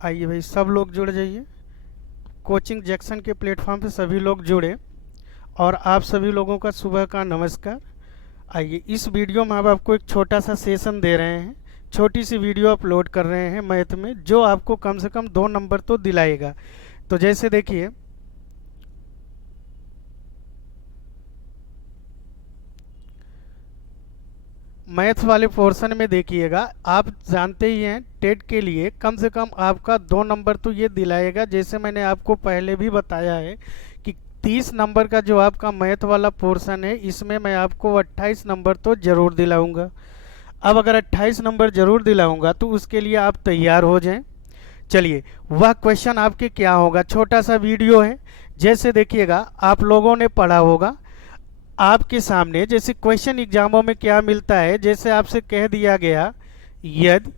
आइए भाई, सब लोग जुड़ जाइए। कोचिंग जैक्सन के प्लेटफॉर्म पे सभी लोग जुड़े और आप सभी लोगों का सुबह का नमस्कार। आइए, इस वीडियो में हम आपको एक छोटा सा सेशन दे रहे हैं। छोटी सी वीडियो अपलोड कर रहे हैं मैथ में, जो आपको कम से कम 2 नंबर तो दिलाएगा। तो जैसे देखिए, मैथ वाले पोर्शन में देखिएगा, आप जानते ही हैं टेट के लिए कम से कम आपका 2 नंबर तो ये दिलाएगा। जैसे मैंने आपको पहले भी बताया है कि 30 नंबर का जो आपका मैथ वाला पोर्शन है, इसमें मैं आपको 28 नंबर तो ज़रूर दिलाऊंगा। अब अगर 28 नंबर ज़रूर दिलाऊंगा तो उसके लिए आप तैयार हो जाएं। चलिए, वह क्वेश्चन आपके क्या होगा, छोटा सा वीडियो है। जैसे देखिएगा, आप लोगों ने पढ़ा होगा आपके सामने, जैसे क्वेश्चन एग्जामों में क्या मिलता है। जैसे आपसे कह दिया गया, यदि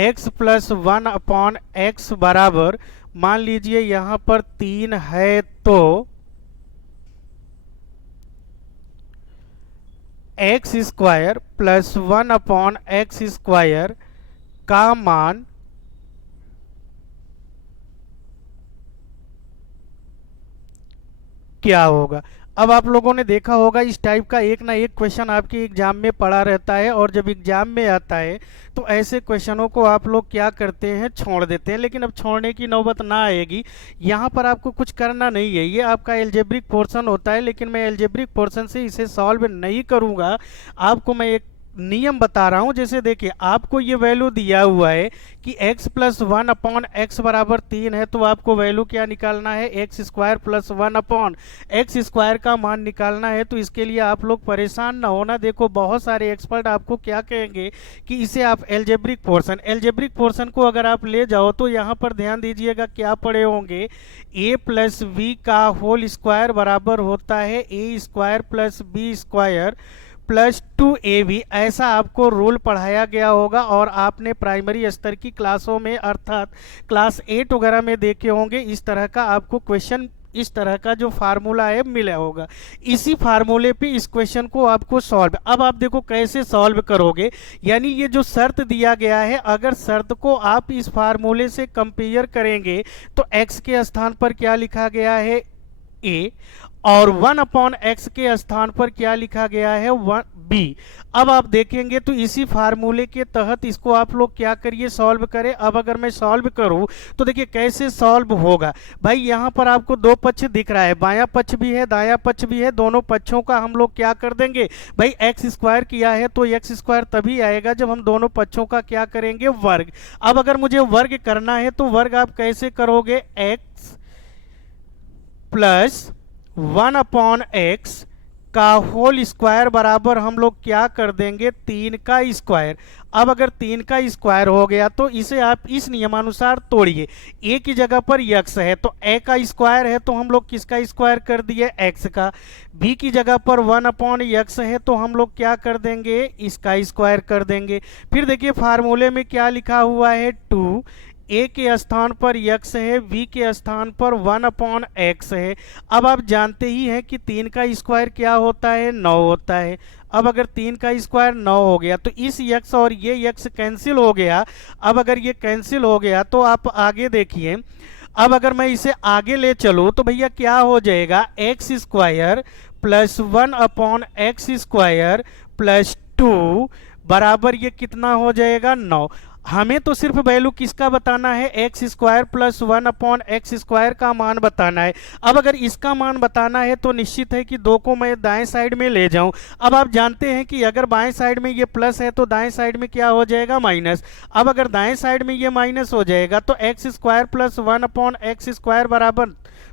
x प्लस 1/x बराबर, मान लीजिए यहाँ पर 3 है, तो x square plus 1/x square का मान क्या होगा। अब आप लोगों ने देखा होगा, इस टाइप का एक ना एक क्वेश्चन आपके एग्जाम में पड़ा रहता है, और जब एग्जाम में आता है तो ऐसे क्वेश्चनों को आप लोग क्या करते हैं, छोड़ देते हैं। लेकिन अब छोड़ने की नौबत ना आएगी। यहाँ पर आपको कुछ करना नहीं है, ये आपका एल्जेब्रिक पोर्शन होता है, लेकिन मैं एल्जेब्रिक पोर्शन से इसे सॉल्व नहीं करूँगा। आपको मैं एक नियम बता रहा हूं। जैसे देखिए, आपको ये वैल्यू दिया हुआ है कि x प्लस 1/x बराबर 3 है, तो आपको वैल्यू क्या निकालना है, x square plus 1/x square का मान निकालना है। तो इसके लिए आप लोग परेशान ना होना। देखो, बहुत सारे एक्सपर्ट आपको क्या कहेंगे कि इसे आप एल्जेब्रिक पोर्शन को अगर आप ले जाओ तो यहाँ पर ध्यान दीजिएगा क्या पढ़े होंगे, a प्लस बी का होल स्क्वायर बराबर होता है a square plus B square plus 2ab। ऐसा आपको रूल पढ़ाया गया होगा और आपने प्राइमरी स्तर की क्लासों में, अर्थात क्लास 8 वगैरह में देखे होंगे। इस तरह का आपको क्वेश्चन, इस तरह का जो फार्मूला है मिला होगा। इसी फार्मूले पे इस क्वेश्चन को आपको सॉल्व, अब आप देखो कैसे सॉल्व करोगे। यानी ये जो शर्त दिया गया है, अगर शर्त को आप इस फार्मूले से कंपेयर करेंगे तो x के स्थान पर क्या लिखा गया है, a, और 1/x के स्थान पर क्या लिखा गया है, 1b। अब आप देखेंगे तो इसी फार्मूले के तहत इसको आप लोग क्या करिए, सॉल्व करें। अब अगर मैं सॉल्व करूं तो देखिए कैसे सॉल्व होगा। भाई यहाँ पर आपको दो पक्ष दिख रहा है, बायां पक्ष भी है दायां पक्ष भी है। दोनों पक्षों का हम लोग क्या कर देंगे, भाई एक्स स्क्वायर किया है तो एक्स स्क्वायर तभी आएगा जब हम दोनों पक्षों का क्या करेंगे, वर्ग। अब अगर मुझे वर्ग करना है तो वर्ग आप कैसे करोगे, एक्स प्लस 1/x का होल स्क्वायर बराबर हम लोग क्या कर देंगे, 3 का स्क्वायर। अब अगर 3 का स्क्वायर हो गया तो इसे आप इस नियमानुसार तोड़िए। a की जगह पर x है तो a का स्क्वायर है तो हम लोग किसका स्क्वायर कर दिए, x का। b की जगह पर 1/x है तो हम लोग क्या कर देंगे, इसका स्क्वायर कर देंगे। फिर देखिए फार्मूले में क्या लिखा हुआ है, 2, a के स्थान पर x है, b के स्थान पर 1/x है। अब आप जानते ही हैं कि 3 का स्क्वायर क्या होता है, 9 होता है। अब अगर 3 का स्क्वायर 9 हो गया तो इस x और ये x कैंसिल हो गया। अब अगर ये कैंसिल हो गया तो आप आगे देखिए, अब अगर मैं इसे आगे ले चलूँ तो भैया क्या हो जाएगा, x square plus 1/x square plus 2 बराबर ये कितना हो जाएगा, 9। हमें तो सिर्फ वैल्यू किसका बताना है, x square plus 1/x square का मान बताना है। अब अगर इसका मान बताना है तो निश्चित है कि 2 को मैं दाएं साइड में ले जाऊं। अब आप जानते हैं कि अगर बाएं साइड में ये प्लस है तो दाएं साइड में क्या हो जाएगा, माइनस। अब अगर दाएं साइड में ये माइनस हो जाएगा तो x square plus 1/x square बराबर,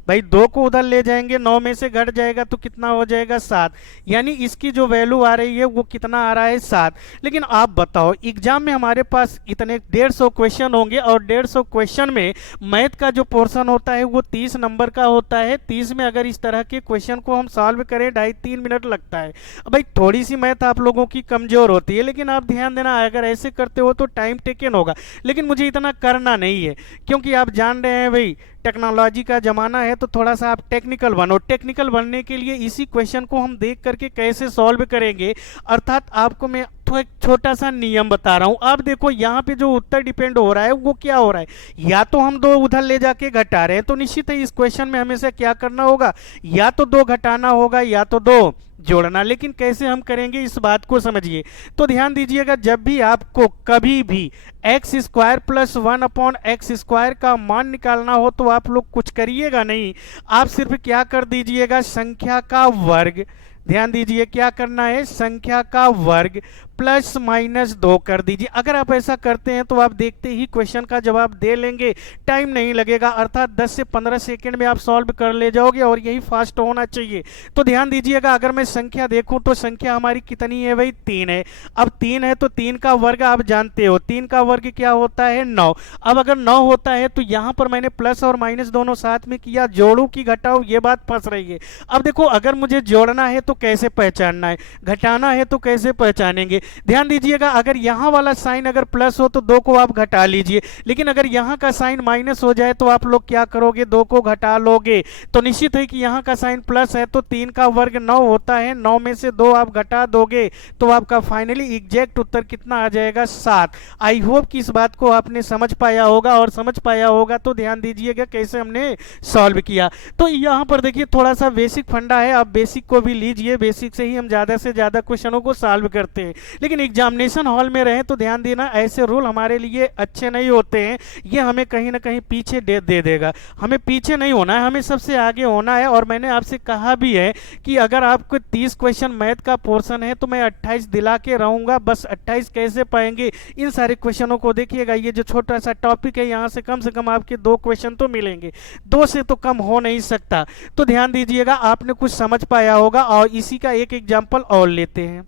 भाई 2 को उधर ले जाएंगे, 9 में से घट जाएगा तो कितना हो जाएगा, 7। यानी इसकी जो वैल्यू आ रही है वो कितना आ रहा है, 7। लेकिन आप बताओ, एग्जाम में हमारे पास इतने 150 क्वेश्चन होंगे और 150 क्वेश्चन में मैथ का जो पोर्शन होता है वो 30 नंबर का होता है। 30 में अगर इस तरह के क्वेश्चन को हम सॉल्व करें 2.5-3 मिनट लगता है। भाई थोड़ी सी मैथ आप लोगों की कमजोर होती है, लेकिन आप ध्यान देना, अगर ऐसे करते हो तो टाइम टेकन होगा। लेकिन मुझे इतना करना नहीं है, क्योंकि आप जान रहे हैं भाई टेक्नोलॉजी का ज़माना है, तो थोड़ा सा आप टेक्निकल बनो। टेक्निकल बनने के लिए इसी क्वेश्चन को हम देख करके कैसे सॉल्व करेंगे, अर्थात आपको मैं एक छोटा सा नियम बता रहा हूं। अब देखो यहाँ पे जो उत्तर डिपेंड हो रहा है वो क्या हो रहा है, या तो हम दो उधर ले जाके घटा रहे हैं, तो निश्चित है इस क्वेश्चन में हमेशा क्या करना होगा, या तो दो घटाना होगा या तो दो जोड़ना। लेकिन कैसे हम करेंगे इस बात को समझिए। तो ध्यान दीजिएगा, जब भी आपको कभी भी एक्स स्क्वायर प्लस 1/x² का मान निकालना हो तो आप लोग कुछ करिएगा नहीं, आप सिर्फ क्या कर दीजिएगा, संख्या का वर्ग, ध्यान दीजिए क्या करना है, संख्या का वर्ग प्लस माइनस 2 कर दीजिए। अगर आप ऐसा करते हैं तो आप देखते ही क्वेश्चन का जवाब दे लेंगे, टाइम नहीं लगेगा, अर्थात 10 से 15 सेकंड में आप सॉल्व कर ले जाओगे, और यही फास्ट होना चाहिए। तो ध्यान दीजिएगा, अगर मैं संख्या देखूं तो संख्या हमारी कितनी है भाई, 3 है। अब 3 है तो 3 का वर्ग आप जानते हो, 3 का वर्ग क्या होता है, 9। अब अगर 9 होता है तो यहां पर मैंने प्लस और माइनस दोनों साथ में किया, जोड़ू की घटाओ ये बात फंस रही है। अब देखो, अगर मुझे जोड़ना है तो कैसे पहचानना है, घटाना है तो कैसे पहचानेंगे। ध्यान दीजिएगा, अगर यहां वाला साइन अगर प्लस हो तो 2 को आप घटा लीजिए, लेकिन अगर यहां का साइन माइनस हो जाए तो आप लोग क्या करोगे, 2 को घटा लोगे। तो निश्चित है कि यहां का साइन प्लस है तो 3 का वर्ग 9 होता है, 9 में से 2 आप घटा दोगे तो आपका फाइनली एग्जैक्ट उत्तर कितना आ जाएगा, 7। आई होप कि इस बात को आपने समझ पाया होगा, और समझ पाया होगा तो ध्यान दीजिएगा कैसे हमने सॉल्व किया। तो यहां पर देखिए थोड़ा सा बेसिक फंडा है, आप बेसिक को भी लीजिए, बेसिक से ही हम ज्यादा से ज्यादा क्वेश्चनों को सॉल्व करते हैं। लेकिन एग्जामिनेशन हॉल में रहे तो ध्यान देना, ऐसे रूल हमारे लिए अच्छे नहीं होते हैं, ये हमें कहीं ना कहीं पीछे दे देगा। हमें पीछे नहीं होना है, हमें सबसे आगे होना है। और मैंने आपसे कहा भी है कि अगर आपको 30 क्वेश्चन मैथ का पोर्शन है तो मैं 28 दिला के रहूंगा, बस 28 कैसे पाएंगे, इन सारे क्वेश्चनों को देखिएगा। ये जो छोटा सा टॉपिक है यहाँ से कम आपके 2 क्वेश्चन तो मिलेंगे, 2 से तो कम हो नहीं सकता। तो ध्यान दीजिएगा, आपने कुछ समझ पाया होगा। और इसी का एक एग्जाम्पल और लेते हैं।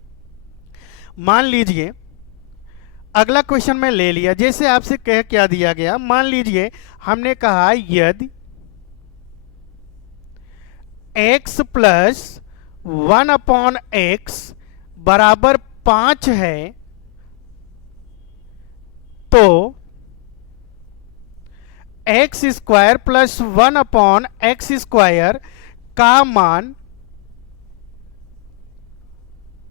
मान लीजिए अगला क्वेश्चन मैं ले लिया, जैसे आपसे कह क्या दिया गया, मान लीजिए हमने कहा यदि x प्लस 1/x बराबर 5 है तो x² प्लस 1/x² का मान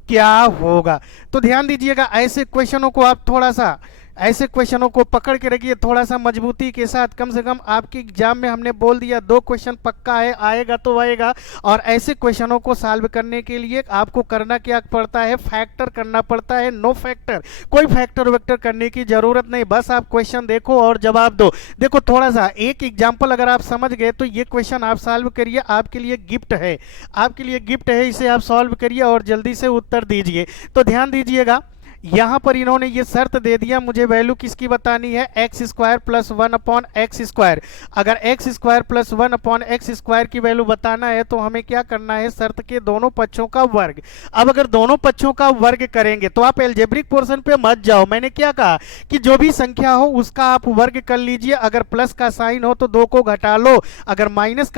क्या होगा। तो ध्यान दीजिएगा, ऐसे क्वेश्चनों को आप थोड़ा सा, ऐसे क्वेश्चनों को पकड़ के रखिए थोड़ा सा मजबूती के साथ। कम से कम आपके एग्जाम में हमने बोल दिया 2 क्वेश्चन पक्का है, आएगा तो आएगा। और ऐसे क्वेश्चनों को सॉल्व करने के लिए आपको करना क्या पड़ता है, फैक्टर करना पड़ता है, नो फैक्टर, कोई फैक्टर वेक्टर करने की जरूरत नहीं, बस आप क्वेश्चन देखो और जवाब दो। देखो थोड़ा सा एक एग्जाम्पल अगर आप समझ गए तो ये क्वेश्चन आप सॉल्व करिए, आपके लिए गिफ्ट है, आपके लिए गिफ्ट है, इसे आप सॉल्व करिए और जल्दी से उत्तर दीजिए। तो ध्यान दीजिएगा, यहां पर इन्होंने ये शर्त दे दिया, मुझे वैल्यू किसकी बतानी है, x² प्लस 1/x²। अगर x² प्लस 1/x² की वैल्यू बताना है तो हमें क्या करना है, शर्त के दोनों पक्षों का वर्ग। अब अगर दोनों पक्षों का वर्ग करेंगे तो आप एल्जेब्रिक पोर्शन पे मत जाओ, मैंने क्या कहा कि जो भी संख्या हो उसका आप वर्ग कर लीजिए। अगर प्लस का साइन हो तो 2 को घटा लो, अगर माइनस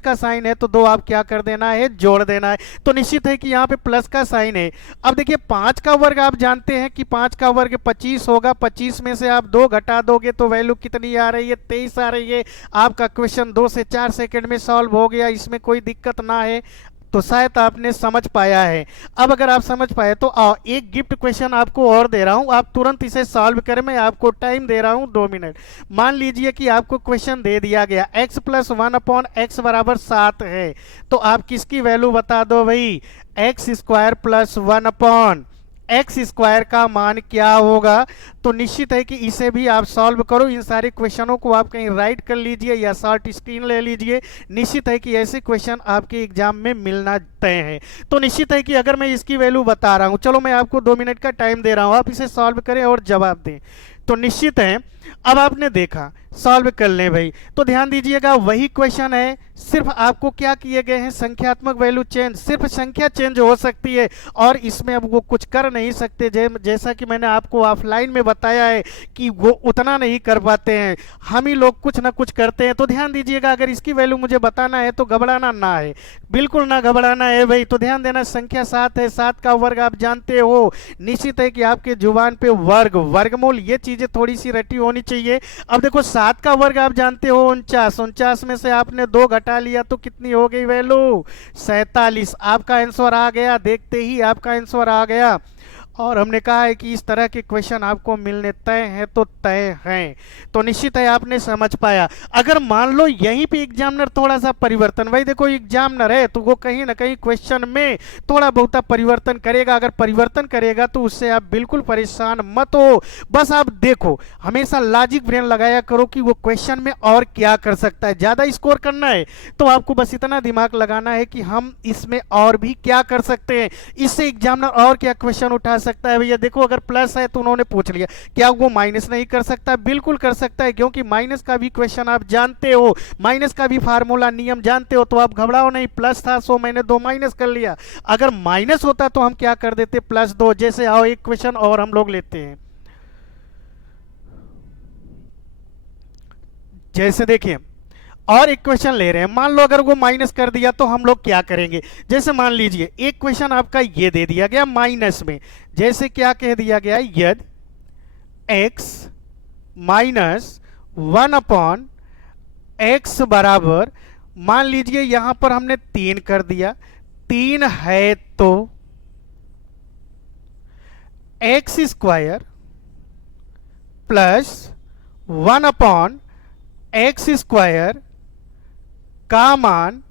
का साइन है तो 2 आप क्या कर देना है, जोड़ देना है। तो निश्चित है कि यहाँ पे प्लस का साइन है। अब देखिए 5 का वर्ग आप जानते हैं कि 5 का वर्ग 25 होगा, 25 में से आप 2 घटा दोगे तो वैल्यू कितनी आ रही है, 23 आ रही है। आपका क्वेश्चन 2 से 4 सेकंड में सॉल्व हो गया, इसमें कोई दिक्कत ना है। तो शायद आपने समझ पाया है। अब अगर आप समझ पाए तो एक गिफ्ट क्वेश्चन आपको और दे रहा हूं, आप तुरंत इसे सॉल्व करें, मैं आपको टाइम दे रहा हूं 2 मिनट। मान लीजिए कि आपको क्वेश्चन दे दिया गया x प्लस 1/x बराबर 7 है, तो आप किसकी वैल्यू बता दो भाई, x² प्लस 1/x² का मान क्या होगा। तो निश्चित है कि इसे भी आप सॉल्व करो, इन सारे क्वेश्चनों को आप कहीं राइट कर लीजिए या शॉर्ट स्क्रीन ले लीजिए। निश्चित है कि ऐसे क्वेश्चन आपके एग्जाम में मिलना तय है। तो निश्चित है कि अगर मैं इसकी वैल्यू बता रहा हूं, चलो मैं आपको 2 मिनट का टाइम दे रहा हूं, आप इसे सॉल्व करें और जवाब दें। तो निश्चित है अब आपने देखा, सॉल्व कर लें भाई। तो ध्यान दीजिएगा, वही क्वेश्चन है, सिर्फ आपको क्या किए गए हैं, संख्यात्मक वैल्यू चेंज, सिर्फ संख्या चेंज हो सकती है और इसमें अब वो कुछ कर नहीं सकते। जैसा कि मैंने आपको ऑफलाइन में बताया है कि वो उतना नहीं कर पाते हैं, हम ही लोग कुछ ना कुछ करते हैं। तो ध्यान दीजिएगा, अगर इसकी वैल्यू मुझे बताना है तो घबराना ना है, बिल्कुल ना घबराना है भाई। तो ध्यान देना, संख्या 7 है, 7 का वर्ग आप जानते हो। निश्चित है कि आपके जुबान पे वर्ग, वर्गमूल, ये चीजें थोड़ी सी रटी होनी चाहिए। अब देखो 7 का वर्ग आप जानते हो 49, 49 में से आपने 2 घटा लिया तो कितनी हो गई वैल्यू, 47। आपका आंसर आ गया, देखते ही आपका आंसर आ गया। और हमने कहा है कि इस तरह के क्वेश्चन आपको मिलने तय हैं तो तय हैं, तो निश्चित है आपने समझ पाया। अगर मान लो यहीं पे एग्जामिनर थोड़ा सा परिवर्तन, भाई देखो एग्जामिनर है तो वो कहीं ना कहीं क्वेश्चन में थोड़ा बहुत परिवर्तन करेगा, अगर परिवर्तन करेगा तो उससे आप बिल्कुल परेशान मत हो। बस आप देखो, हमेशा लॉजिक ब्रेन लगाया करो कि वो क्वेश्चन में और क्या कर सकता है। ज्यादा स्कोर करना है तो आपको बस इतना दिमाग लगाना है कि हम इसमें और भी क्या कर सकते हैं, इससे एग्जामिनर और क्या क्वेश्चन उठा सकता है। भैया देखो अगर प्लस है तो उन्होंने पूछ लिया, क्या वो माइनस नहीं कर सकता? बिल्कुल कर सकता है, क्योंकि माइनस का भी क्वेश्चन आप जानते हो, माइनस का भी फार्मूला नियम जानते हो, तो आप घबराओ नहीं। प्लस था सो मैंने 2 माइनस कर लिया, अगर माइनस होता तो हम क्या कर देते, +2। जैसे आओ एक क्वेश्चन और हम लोग लेते हैं, जैसे देखिए और एक क्वेश्चन ले रहे हैं, मान लो अगर वो माइनस कर दिया तो हम लोग क्या करेंगे। जैसे मान लीजिए एक क्वेश्चन आपका ये दे दिया गया माइनस में, जैसे क्या कह दिया गया, यदि x माइनस 1/x बराबर, मान लीजिए यहां पर हमने 3 कर दिया, 3 है तो x square plus 1/x square का मान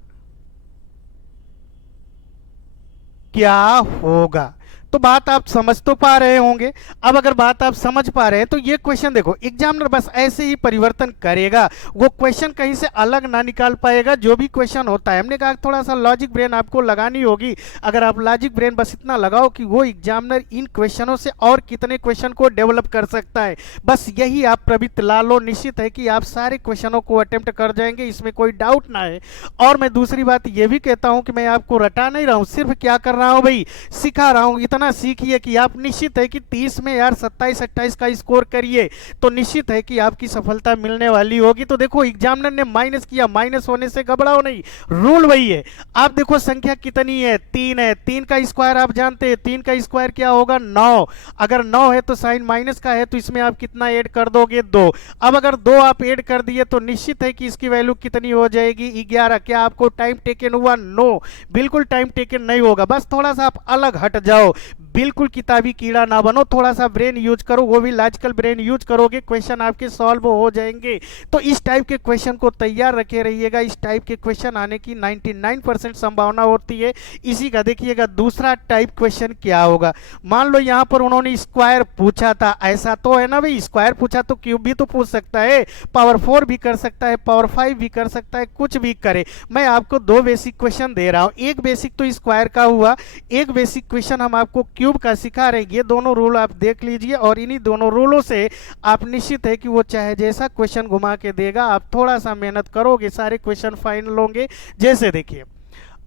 क्या होगा। तो बात आप समझ तो पा रहे होंगे। अब अगर बात आप समझ पा रहे हैं तो ये क्वेश्चन देखो, एग्जामिनर बस ऐसे ही परिवर्तन करेगा, वो क्वेश्चन कहीं से अलग ना निकाल पाएगा। जो भी क्वेश्चन होता है, हमने कहा थोड़ा सा लॉजिक ब्रेन आपको लगानी होगी। अगर आप लॉजिक ब्रेन बस इतना लगाओ कि वो एग्जामिनर इन क्वेश्चनों से और कितने क्वेश्चन को डेवलप कर सकता है, बस यही आप प्रवृत्त ला लो। निश्चित है कि आप सारे क्वेश्चनों को अटेम्प्ट कर जाएंगे, इसमें कोई डाउट ना है। और मैं दूसरी बात ये भी कहता हूं कि मैं आपको रटा नहीं रहा हूं, सिर्फ क्या कर रहा हूं भाई, सिखा रहा हूं। इतना सीखिए कि आप निश्चित है कि 30 में यार 27-28 का स्कोर करिए तो निश्चित है कि आपकी सफलता मिलने वाली होगी। तो देखो एग्जामिनर ने माइनस किया, माइनस होने से घबराओ नहीं, रूल वही है। आप देखो संख्या कितनी है, 3 है, 3 का स्क्वायर आप जानते हैं, 3 का स्क्वायर क्या होगा, 9। अगर 9 है तो साइन माइनस का है तो इसमें आप कितना ऐड कर दोगे, 2। अब अगर 2 आप ऐड कर दिए तो निश्चित है कि इसकी वैल्यू कितनी हो जाएगी, 11। क्या आपको टाइम टेकन हुआ? नो, बिल्कुल टाइम टेकन नहीं होगा। बस थोड़ा सा आप अलग हट जाओ, बिल्कुल किताबी कीड़ा ना बनो, थोड़ा सा ब्रेन यूज करो, वो भी लॉजिकल ब्रेन यूज करोगे, क्वेश्चन आपके सॉल्व हो जाएंगे। तो इस टाइप के क्वेश्चन को तैयार रखे रहिएगा, इस टाइप के क्वेश्चन आने की 99% संभावना होती है। इसी का देखिएगा दूसरा टाइप क्वेश्चन क्या होगा। मान लो यहां पर उन्होंने स्क्वायर पूछा था, ऐसा तो है ना भाई, स्क्वायर पूछा तो क्यूब भी तो पूछ सकता है, पावर 4 भी कर सकता है, पावर 5 भी कर सकता है, कुछ भी करे। मैं आपको 2 बेसिक क्वेश्चन दे रहा हूं, एक बेसिक तो स्क्वायर का हुआ, एक बेसिक क्वेश्चन हम आपको क्यूब का सिखा रहे हैं। ये दोनों रूल आप देख लीजिए और इन्हीं दोनों रूलों से आप निश्चित है कि वो चाहे जैसा क्वेश्चन घुमा के देगा, आप थोड़ा सा मेहनत करोगे सारे क्वेश्चन फाइनल होंगे। जैसे देखिए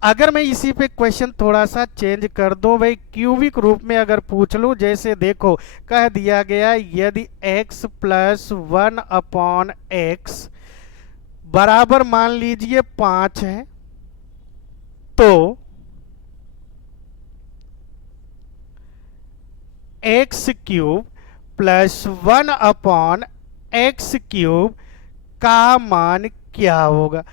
अगर मैं इसी पे क्वेश्चन थोड़ा सा चेंज कर दूं भाई, क्यूबिक रूप में अगर पूछ लूं, जैसे देखो कह दिया गया यदि x + 1/x बराबर मान लीजिए 5 है तो x³ + 1/x³ का मान क्या होगा।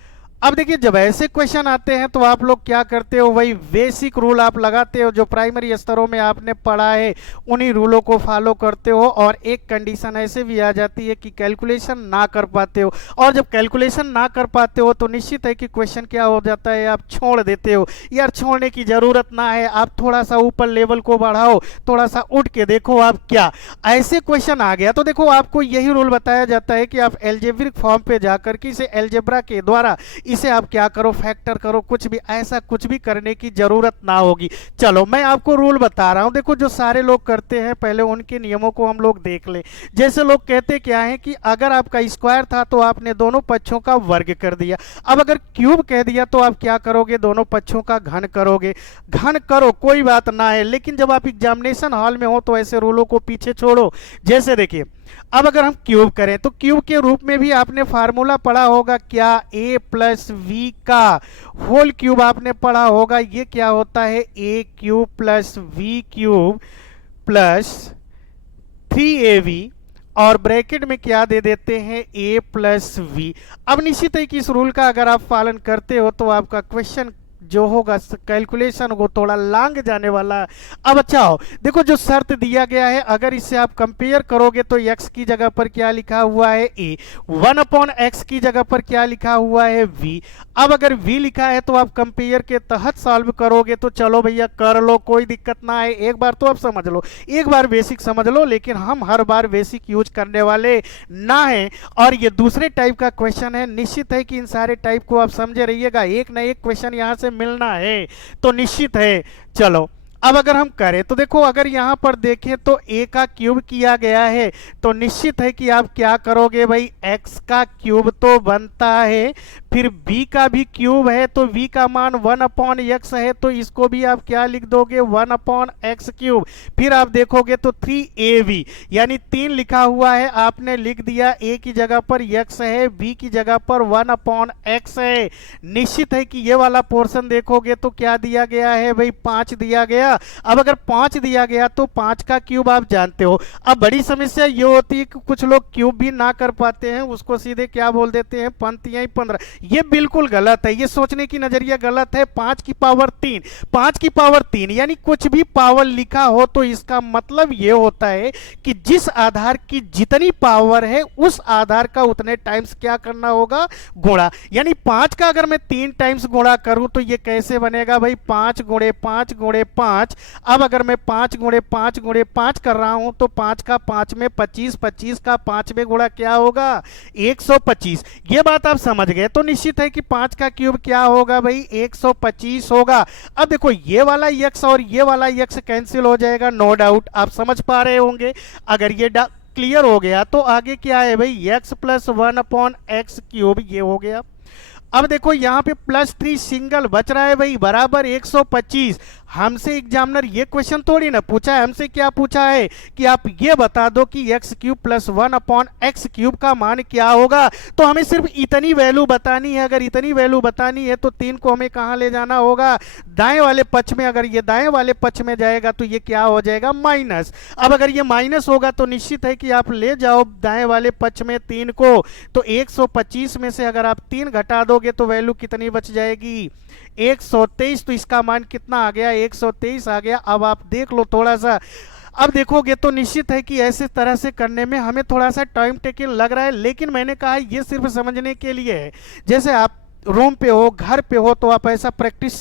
अब देखिए जब ऐसे क्वेश्चन आते हैं तो आप लोग क्या करते हो, वही बेसिक रूल आप लगाते हो जो प्राइमरी स्तरों में आपने पढ़ा है, उन्हीं रूलों को फॉलो करते हो। और एक कंडीशन ऐसे भी आ जाती है कि कैलकुलेशन ना कर पाते हो, और जब कैलकुलेशन ना कर पाते हो तो निश्चित है कि क्वेश्चन क्या हो जाता है, आप छोड़ देते हो। यार छोड़ने की जरूरत ना है, आप थोड़ा सा ऊपर लेवल को बढ़ाओ, थोड़ा सा उठ के देखो आप क्या। ऐसे क्वेश्चन आ गया तो देखो आपको यही रूल बताया जाता है कि आप एल्जेब्रिक फॉर्म पे जाकर के इसे एल्जेब्रा के द्वारा इसे आप क्या करो, फैक्टर करो, कुछ भी ऐसा कुछ भी करने की जरूरत ना होगी। चलो मैं आपको रूल बता रहा हूं, देखो जो सारे लोग करते हैं पहले उनके नियमों को हम लोग देख लें। जैसे लोग कहते क्या है कि अगर आपका स्क्वायर था तो आपने दोनों पक्षों का वर्ग कर दिया, अब अगर क्यूब कह दिया तो आप क्या करोगे, दोनों पक्षों का घन करोगे। घन करो कोई बात ना है, लेकिन जब आप एग्जामिनेशन हॉल में हो तो ऐसे रूलों को पीछे छोड़ो। जैसे देखिए अब अगर हम क्यूब करें तो क्यूब के रूप में भी आपने फार्मूला पढ़ा होगा, क्या a + v का होल क्यूब आपने पढ़ा होगा। ये क्या होता है, a³ + v³ + 3ab और ब्रैकेट में क्या दे देते हैं, a + v। अब निश्चित है कि इस रूल का अगर आप पालन करते हो तो आपका क्वेश्चन जो होगा कैलकुलेशन वो थोड़ा लांग जाने वाला है। अब अच्छा हो, देखो जो शर्त दिया गया है अगर इससे आप कंपेयर करोगे तो x की जगह पर क्या लिखा हुआ है a, 1/x की जगह पर क्या लिखा हुआ है v। अब अगर v लिखा है तो आप कंपेयर के तहत सॉल्व करोगे तो चलो भैया कर लो, कोई दिक्कत ना है। एक बार तो आप समझ लो, एक बार बेसिक समझ लो, लेकिन हम हर बार बेसिक यूज करने वाले ना है। और ये दूसरे टाइप का क्वेश्चन है, निश्चित है कि इन सारे टाइप को आप समझे रहिएगा, एक ना एक क्वेश्चन यहां से मिलना है तो निश्चित है। चलो अब अगर हम करें तो देखो, अगर यहां पर देखें तो a का क्यूब किया गया है तो निश्चित है कि आप क्या करोगे भाई, x का क्यूब तो बनता है, फिर b का भी क्यूब है तो v का मान 1/x है तो इसको भी आप क्या लिख दोगे, 1/x क्यूब। फिर आप देखोगे तो 3ab यानी 3 लिखा हुआ है, आपने लिख दिया a की जगह पर x है, b की जगह पर 1/x है। निश्चित है कि ये वाला पोर्शन देखोगे तो क्या दिया गया है भाई, 5 दिया गया। अब अगर 5 दिया गया तो 5 का क्यूब आप जानते हो। अब बड़ी समस्या ये होती है कि कुछ लोग क्यूब भी ना कर पाते हैं, उसको सीधे क्या बोल देते हैं, पंक्तियां 15। ये बिल्कुल गलत है, ये सोचने की नजरिया गलत है। 5 की पावर 3, 5 की पावर 3 यानी कुछ भी पावर लिखा हो तो इसका मतलब ये होता है कि जिस आधार की जितनी पावर है उस आधार का उतने टाइम्स क्या करना होगा, गुणा। यानी 5 का अगर मैं 3 टाइम्स गुणा करूं तो ये कैसे बनेगा भाई, 5 गुणे 5 गुणे 5। अब अगर मैं 5 गुणे 5 गुणे 5 कर रहा हूं तो 5 का 5 में 25, 25 का 5 में गुणा क्या होगा, 125। ये बात आप समझ गए तो निश्चित है कि 5 का क्यूब क्या होगा भाई, 125 होगा। अब देखो ये वाला x और ये वाला x कैंसिल हो जाएगा, नो डाउट आप समझ पा रहे होंगे। अगर ये क्लियर हो गया तो आगे क्या है भाई, x प्लस 1/x क्यूब ये हो गया। अब देखो यहाँ पे +3 सिंगल बच रहा है भाई, बराबर 125। हमसे एग्जामिनर ये क्वेश्चन थोड़ी ना पूछा है, हमसे क्या पूछा है कि आप ये बता दो कि x cube plus 1/x cube का मान क्या होगा। तो हमें सिर्फ इतनी वैल्यू बतानी है। अगर इतनी वैल्यू बतानी है तो 3 को हमें कहाँ ले जाना होगा, दाएं वाले पक्ष में। अगर ये दाएं वाले पक्ष में जाएगा तो ये क्या हो जाएगा, माइनस। अब अगर ये माइनस होगा तो निश्चित है कि आप ले जाओ दाएं वाले पक्ष में 3 को, तो 125 में से अगर आप 3 घटा दोगे तो वैल्यू कितनी बच जाएगी, 123। तो इसका मान कितना आ गया, 123 आ गया। अब आप देख लो थोड़ा सा, अब देखोगे तो निश्चित है कि ऐसे तरह से करने में हमें थोड़ा सा टाइम टेकिंग लग रहा है, लेकिन मैंने कहा ये सिर्फ समझने के लिए है। जैसे आप रूम पे हो, घर पे हो, तो आप ऐसा प्रैक्टिस,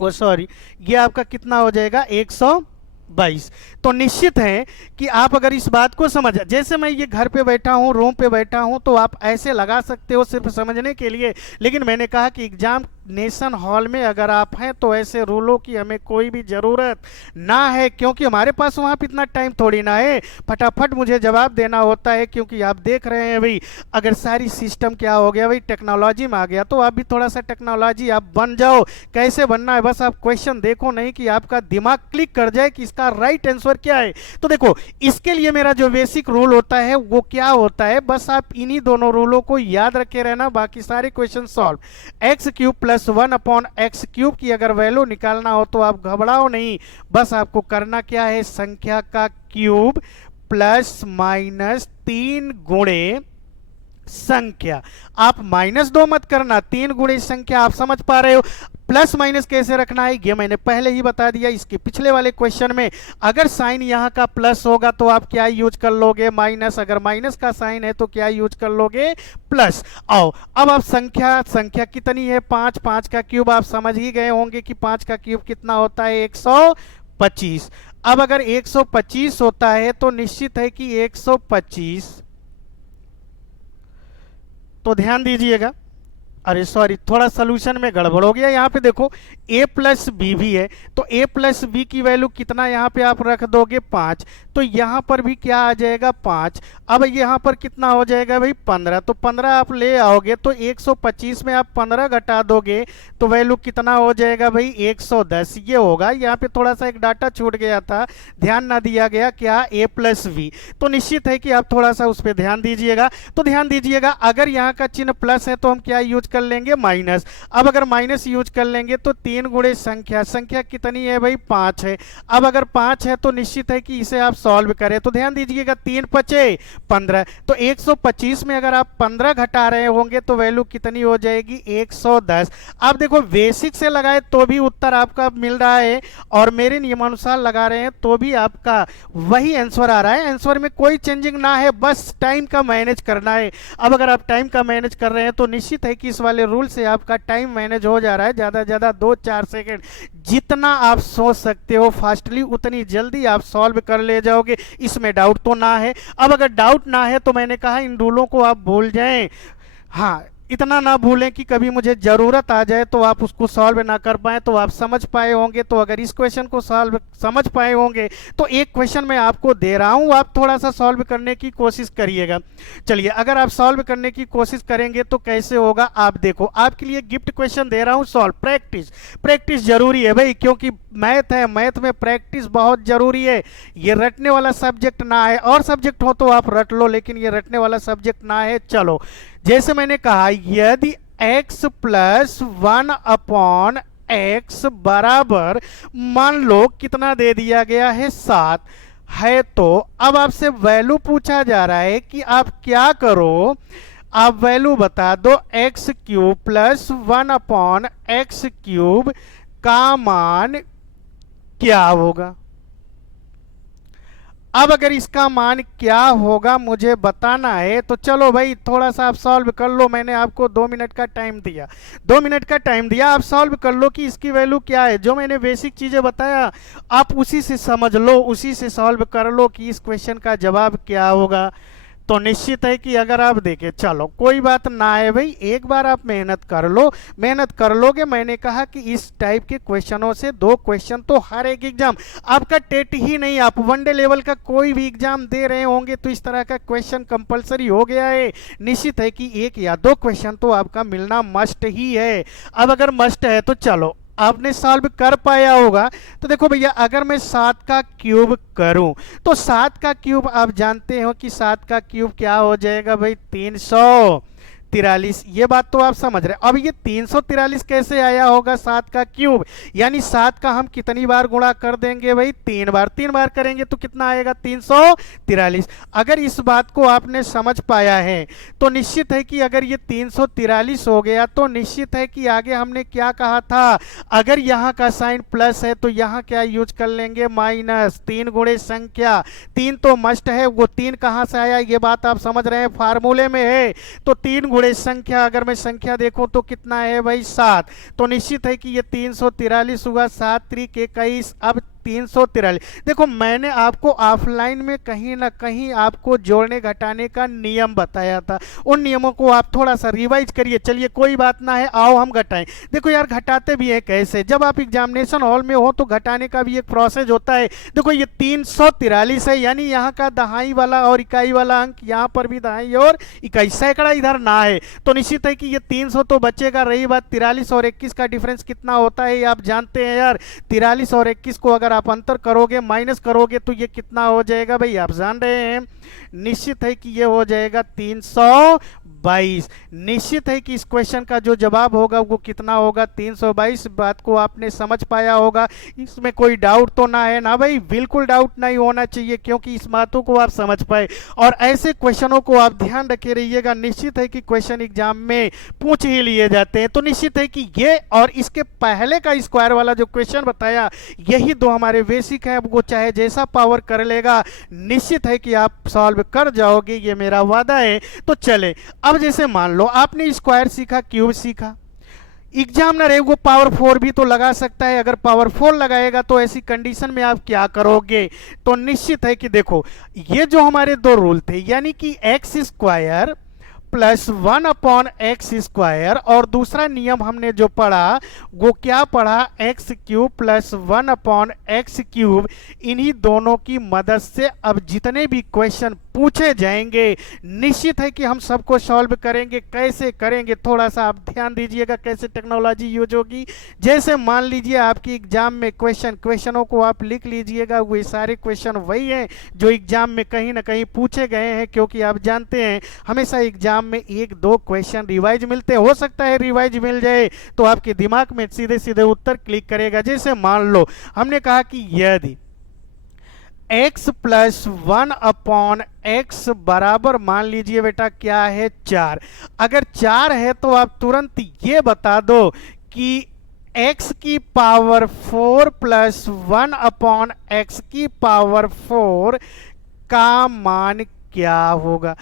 ओ सॉरी, ये आपका कितना हो जाएगा, 122। तो निश्चित है कि आप अगर इस बात को समझ, जैसे मैं ये घर पे बैठा हूँ, रूम पे बैठा हूँ, तो आप ऐसे लगा सकते हो सिर्फ समझने के लिए। लेकिन मैंने कहा कि एग्जामिनेशन हॉल में अगर आप हैं तो ऐसे रूलों की हमें कोई भी ज़रूरत ना है, क्योंकि हमारे पास वहाँ पे इतना टाइम थोड़ी ना है, फटाफट मुझे जवाब देना होता है। क्योंकि आप देख रहे हैं भाई, अगर सारी सिस्टम क्या हो गया भाई, टेक्नोलॉजी में आ गया, तो आप भी थोड़ा सा टेक्नोलॉजी आप बन जाओ। कैसे बनना है, बस आप क्वेश्चन देखो, नहीं कि आपका दिमाग क्लिक कर जाए कि इसका राइट आंसर क्या है। तो देखो इसके लिए मेरा जो बेसिक रूल होता है वो क्या होता है, बस आप इन्हीं दोनों रूलों को याद रखे रहना, बाकी सारे question solve. x cube plus 1/x cube की अगर वैल्यू निकालना हो तो आप घबराओ नहीं, बस आपको करना क्या है, संख्या का क्यूब प्लस माइनस 3 गुणे संख्या। आप -2 मत करना, 3 गुणे संख्या। आप समझ पा रहे हो। प्लस माइनस कैसे रखना है ये मैंने पहले ही बता दिया इसके पिछले वाले क्वेश्चन में। अगर साइन यहाँ का प्लस होगा तो आप क्या यूज कर लोगे, माइनस। अगर माइनस का साइन है तो क्या यूज कर लोगे, प्लस। आओ अब आप संख्या कितनी है, 5, 5 का क्यूब आप समझ ही गए होंगे कि 5 का क्यूब कितना होता है, 125। अब अगर 125 होता है तो निश्चित है कि 125, तो ध्यान दीजिएगा, अरे सॉरी थोड़ा सोल्यूशन में गड़बड़ हो गया। यहाँ पे देखो a प्लस बी भी है, तो a प्लस बी की वैल्यू कितना यहाँ पे आप रख दोगे, 5। तो यहाँ पर भी क्या आ जाएगा, 5। अब यहाँ पर कितना हो जाएगा भाई, 15। तो 15 आप ले आओगे तो 125 में आप 15 घटा दोगे तो वैल्यू कितना हो जाएगा भाई, 110 ये होगा। यहाँ पे थोड़ा सा एक डाटा छूट गया था, ध्यान ना दिया गया, क्या, a प्लस बी। तो निश्चित है कि आप थोड़ा सा उस पर ध्यान दीजिएगा। तो ध्यान दीजिएगा, अगर यहाँ का चिन्ह प्लस है तो हम क्या यूज कर लेंगे, माइनस। अब अगर माइनस यूज कर लेंगे तो 3 गुणे संख्या, संख्या कितनी है भाई, 5 है। अब अगर 5 है तो निश्चित है कि इसे आप सॉल्व करें तो ध्यान दीजिएगा 3 पचे 15, तो 125 में अगर आप 15 घटा रहे होंगे तो वैल्यू कितनी हो जाएगी 110। आप देखो बेसिक से लगाए तो भी उत्तर आपका मिल रहा है और मेरे नियमानुसार लगा रहे हैं तो भी आपका वही आंसर आ रहा है। आंसर में कोई चेंजिंग ना है, बस टाइम का मैनेज करना है। अब अगर आप टाइम का मैनेज कर रहे हैं तो निश्चित है कि इस वाले रूल से आपका टाइम मैनेज हो जा रहा है, ज़्यादा से ज़्यादा 2-4 सेकेंड। जितना आप सोच सकते हो फास्टली उतनी जल्दी आप सॉल्व कर ले जाओगे, इसमें डाउट तो ना है। अब अगर डाउट ना है तो मैंने कहा इन रूलों को आप भूल जाएं, हाँ इतना ना भूलें कि कभी मुझे ज़रूरत आ जाए तो आप उसको सॉल्व ना कर पाए, तो आप समझ पाए होंगे। तो अगर इस क्वेश्चन को सॉल्व समझ पाए होंगे तो एक क्वेश्चन मैं आपको दे रहा हूं, आप थोड़ा सा सॉल्व करने की कोशिश करिएगा। चलिए अगर आप सॉल्व करने की कोशिश करेंगे तो कैसे होगा आप देखो, आपके लिए गिफ्ट क्वेश्चन दे रहा हूं सॉल्व। प्रैक्टिस प्रैक्टिस जरूरी है भाई, क्योंकि मैथ है, मैथ में प्रैक्टिस बहुत जरूरी है। ये रटने वाला सब्जेक्ट ना है, और सब्जेक्ट हो तो आप रट लो, लेकिन ये रटने वाला सब्जेक्ट ना है। चलो जैसे मैंने कहा यदि x प्लस 1 अपॉन एक्स बराबर मान लो कितना दे दिया गया है 7 है, तो अब आपसे वैल्यू पूछा जा रहा है कि आप क्या करो, आप वैल्यू बता दो x cube plus 1 upon x cube का मान क्या होगा। अब अगर इसका मान क्या होगा मुझे बताना है, तो चलो भाई थोड़ा सा आप सॉल्व कर लो। मैंने आपको 2 मिनट का टाइम दिया, 2 मिनट का टाइम दिया, आप सॉल्व कर लो कि इसकी वैल्यू क्या है। जो मैंने बेसिक चीजें बताया आप उसी से समझ लो, उसी से सॉल्व कर लो कि इस क्वेश्चन का जवाब क्या होगा। तो निश्चित है कि अगर आप देखें, चलो कोई बात ना है भाई, एक बार आप मेहनत कर लो, मेहनत कर लोगे। मैंने कहा कि इस टाइप के क्वेश्चनों से 2 क्वेश्चन तो हर एक एग्जाम, आपका टेट ही नहीं, आप वनडे लेवल का कोई भी एग्जाम दे रहे होंगे तो इस तरह का क्वेश्चन कंपलसरी हो गया है। निश्चित है कि 1 या 2 क्वेश्चन तो आपका मिलना मस्ट ही है। अब अगर मस्ट है तो चलो आपने सॉल्व कर पाया होगा। तो देखो भैया अगर मैं 7 का क्यूब करूं तो 7 का क्यूब आप जानते हो कि 7 का क्यूब क्या हो जाएगा भाई 343। ये बात तो आप समझ रहे हैं। अब ये 343 कैसे आया होगा 7 का क्यूब, यानी 7 का हम कितनी बार गुणा कर देंगे भाई 3 बार, 3 बार करेंगे तो कितना आएगा 343। अगर इस बात को आपने समझ पाया है तो निश्चित है कि अगर ये 343 हो गया तो निश्चित है कि आगे हमने क्या कहा था, अगर यहाँ का साइन प्लस है तो यहाँ क्या यूज कर लेंगे माइनस। 3 गुणे संख्या, 3 तो मस्ट है, वो 3 कहाँ से आया ये बात आप समझ रहे हैं, फार्मूले में है। तो 3 गुणे संख्या, अगर मैं संख्या देखूं तो कितना है भाई 7, तो निश्चित है कि ये 343 हुआ, 7 त्रिक 21। अब 343 देखो मैंने आपको ऑफलाइन में कहीं ना कहीं आपको जोड़ने घटाने का नियम बताया था, उन नियमों को आप थोड़ा सा रिवाइज करिए। चलिए कोई बात ना है, आओ हम घटाएं। देखो यार घटाते भी है कैसे, जब आप एग्जामिनेशन हॉल में हो तो घटाने का भी एक प्रोसेस होता है। देखो ये 343 है, यानी यहाँ का दहाई वाला और इकाई वाला अंक यहाँ पर भी दहाई और इकाई, सैकड़ा इधर ना है, तो निश्चित है कि ये 300 तो बचेगा। रही बात 43 और 21 का डिफरेंस कितना होता है ये आप जानते हैं यार, 43 और 21 को अगर आप अंतर करोगे माइनस करोगे तो ये कितना हो जाएगा भाई आप जान रहे हैं। निश्चित है कि ये हो जाएगा 322। निश्चित है कि इस क्वेश्चन का जो जवाब होगा वो कितना होगा 322। बात को आपने समझ पाया होगा, इसमें कोई डाउट तो ना है ना भाई, बिल्कुल डाउट नहीं होना चाहिए क्योंकि इस बातों को आप समझ पाए। और ऐसे क्वेश्चनों को आप ध्यान रखे रहिएगा, निश्चित है कि क्वेश्चन एग्जाम में पूछ ही लिए जाते हैं। तो निश्चित है कि ये और इसके पहले का स्क्वायर वाला जो क्वेश्चन बताया, यही 2 हमारे बेसिक है, वो चाहे जैसा पावर कर लेगा निश्चित है कि आप सॉल्व कर जाओगे, ये मेरा वादा है। तो चले अब जैसे मान लो आपने स्क्वायर सीखा, क्यूब सीखा, एग्जामिनर है वो पावर 4 भी तो लगा सकता है। अगर पावर 4 लगाएगा तो ऐसी कंडीशन में आप क्या करोगे, तो निश्चित है कि देखो ये जो हमारे 2 रूल थे, यानी कि x square plus 1 upon x square, और दूसरा नियम हमने जो पढ़ा वो क्या पढ़ा, x cube plus 1 upon x cube. इन्हीं दोनों की मदद से अब जितने भी क्वेश्चन पूछे जाएंगे निश्चित है कि हम सबको सॉल्व करेंगे। कैसे करेंगे थोड़ा सा आप ध्यान दीजिएगा, कैसे टेक्नोलॉजी यूज होगी। जैसे मान लीजिए आपकी एग्जाम में क्वेश्चनों को आप लिख लीजिएगा, वो सारे क्वेश्चन वही हैं जो एग्जाम में कहीं ना कहीं पूछे गए हैं, क्योंकि आप जानते हैं हमेशा एग्जाम में 1-2 क्वेश्चन रिवाइज मिलते हैं। हो सकता है रिवाइज मिल जाए तो आपके दिमाग में सीधे सीधे उत्तर क्लिक करेगा। जैसे मान लो हमने कहा कि यदि x प्लस 1/x बराबर मान लीजिए बेटा क्या है 4। अगर 4 है तो आप तुरंत ये बता दो कि x की पावर 4 प्लस 1/x की पावर 4 का मान क्या होगा।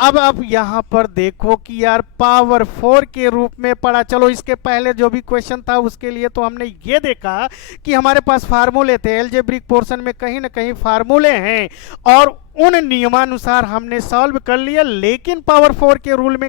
अब आप यहां पर देखो कि यार पावर 4 के रूप में पढ़ा। चलो इसके पहले जो भी क्वेश्चन था उसके लिए तो हमने ये देखा कि हमारे पास फार्मूले थे, अलजेब्रिक पोर्शन में कहीं ना कहीं फार्मूले हैं और उन नियमानुसार हमने सॉल्व कर लिया। लेकिन पावर 4 के रूल में,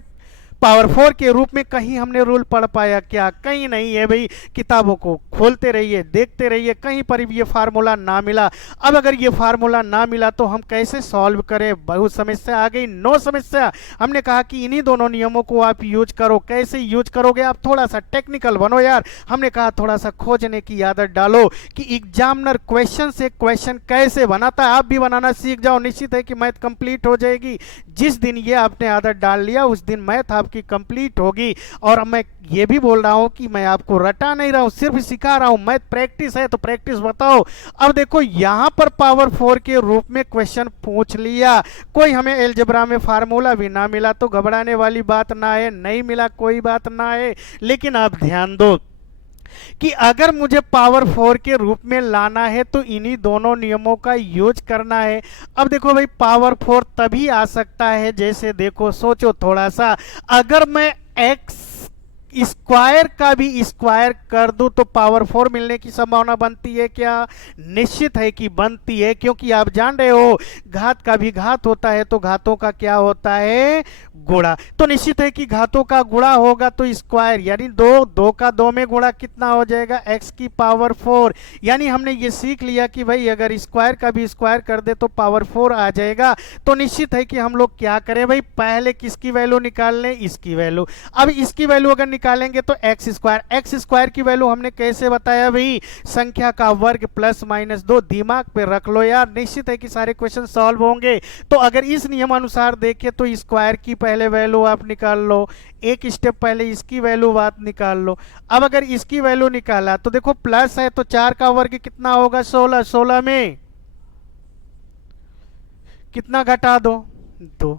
पावर 4 के रूप में कहीं हमने रूल पढ़ पाया क्या? कहीं नहीं है भाई। किताबों को खोलते रहिए, देखते रहिए, कहीं पर भी ये फार्मूला ना मिला। अब अगर ये फार्मूला ना मिला तो हम कैसे सॉल्व करें? बहुत समस्या आ गई, नो समस्या। हमने कहा कि इन्हीं दोनों नियमों को आप यूज करो। कैसे यूज करोगे? आप थोड़ा सा टेक्निकल बनो यार। हमने कहा थोड़ा सा खोजने की आदत डालो कि एग्जामिनर क्वेश्चन से क्वेश्चन कैसे बनाता है, आप भी बनाना सीख जाओ। निश्चित है कि मैथ कंप्लीट हो जाएगी। जिस दिन ये आपने आदत डाल लिया उस दिन मैथ आपकी कंप्लीट होगी। और मैं ये भी बोल रहा हूं कि मैं आपको रटा नहीं रहा हूं, सिर्फ सिखा रहा हूं। मैथ प्रैक्टिस है तो प्रैक्टिस बताओ। अब देखो यहां पर पावर 4 के रूप में क्वेश्चन पूछ लिया, कोई हमें अलजेब्रा में फार्मूला भी ना मिला तो घबराने वाली बात ना है। नहीं मिला कोई बात ना है, लेकिन आप ध्यान दो कि अगर मुझे पावर 4 के रूप में लाना है तो इन्हीं दोनों नियमों का यूज करना है। अब देखो भाई पावर 4 तभी आ सकता है, जैसे देखो सोचो थोड़ा सा, अगर मैं x स्क्वायर का भी स्क्वायर कर दूं तो पावर 4 मिलने की संभावना बनती है क्या? निश्चित है कि बनती है, क्योंकि आप जान रहे हो घात का भी घात होता है तो घातों का क्या होता है? गुणा। तो निश्चित है कि घातों का गुणा होगा तो स्क्वायर, यानी दो का 2 में गुणा कितना हो जाएगा? x की पावर 4। यानी हमने ये सीख लिया कि भाई अगर स्क्वायर का भी स्क्वायर कर दे तो पावर 4 आ जाएगा। तो निश्चित है कि हम लोग क्या करें भाई, पहले किसकी वैल्यू निकाल लें? इसकी वैल्यू। अब इसकी वैल्यू अगर निकालेंगे तो एक्स स्क्वायर की वैल्यू हमने कैसे बताया भाई? संख्या का वर्ग प्लस माइनस 2। दिमाग पे रख लो यार, निश्चित है कि सारे क्वेश्चन सॉल्व होंगे। तो अगर इस नियमानुसार देखें तो स्क्वायर की पहले वैल्यू आप निकाल लो, एक स्टेप पहले इसकी वैल्यू बात निकाल लो। अब अगर इसकी वैल्यू निकाला तो देखो प्लस है तो 4 का वर्ग कितना होगा? 16। 16 में कितना घटा दो? 2।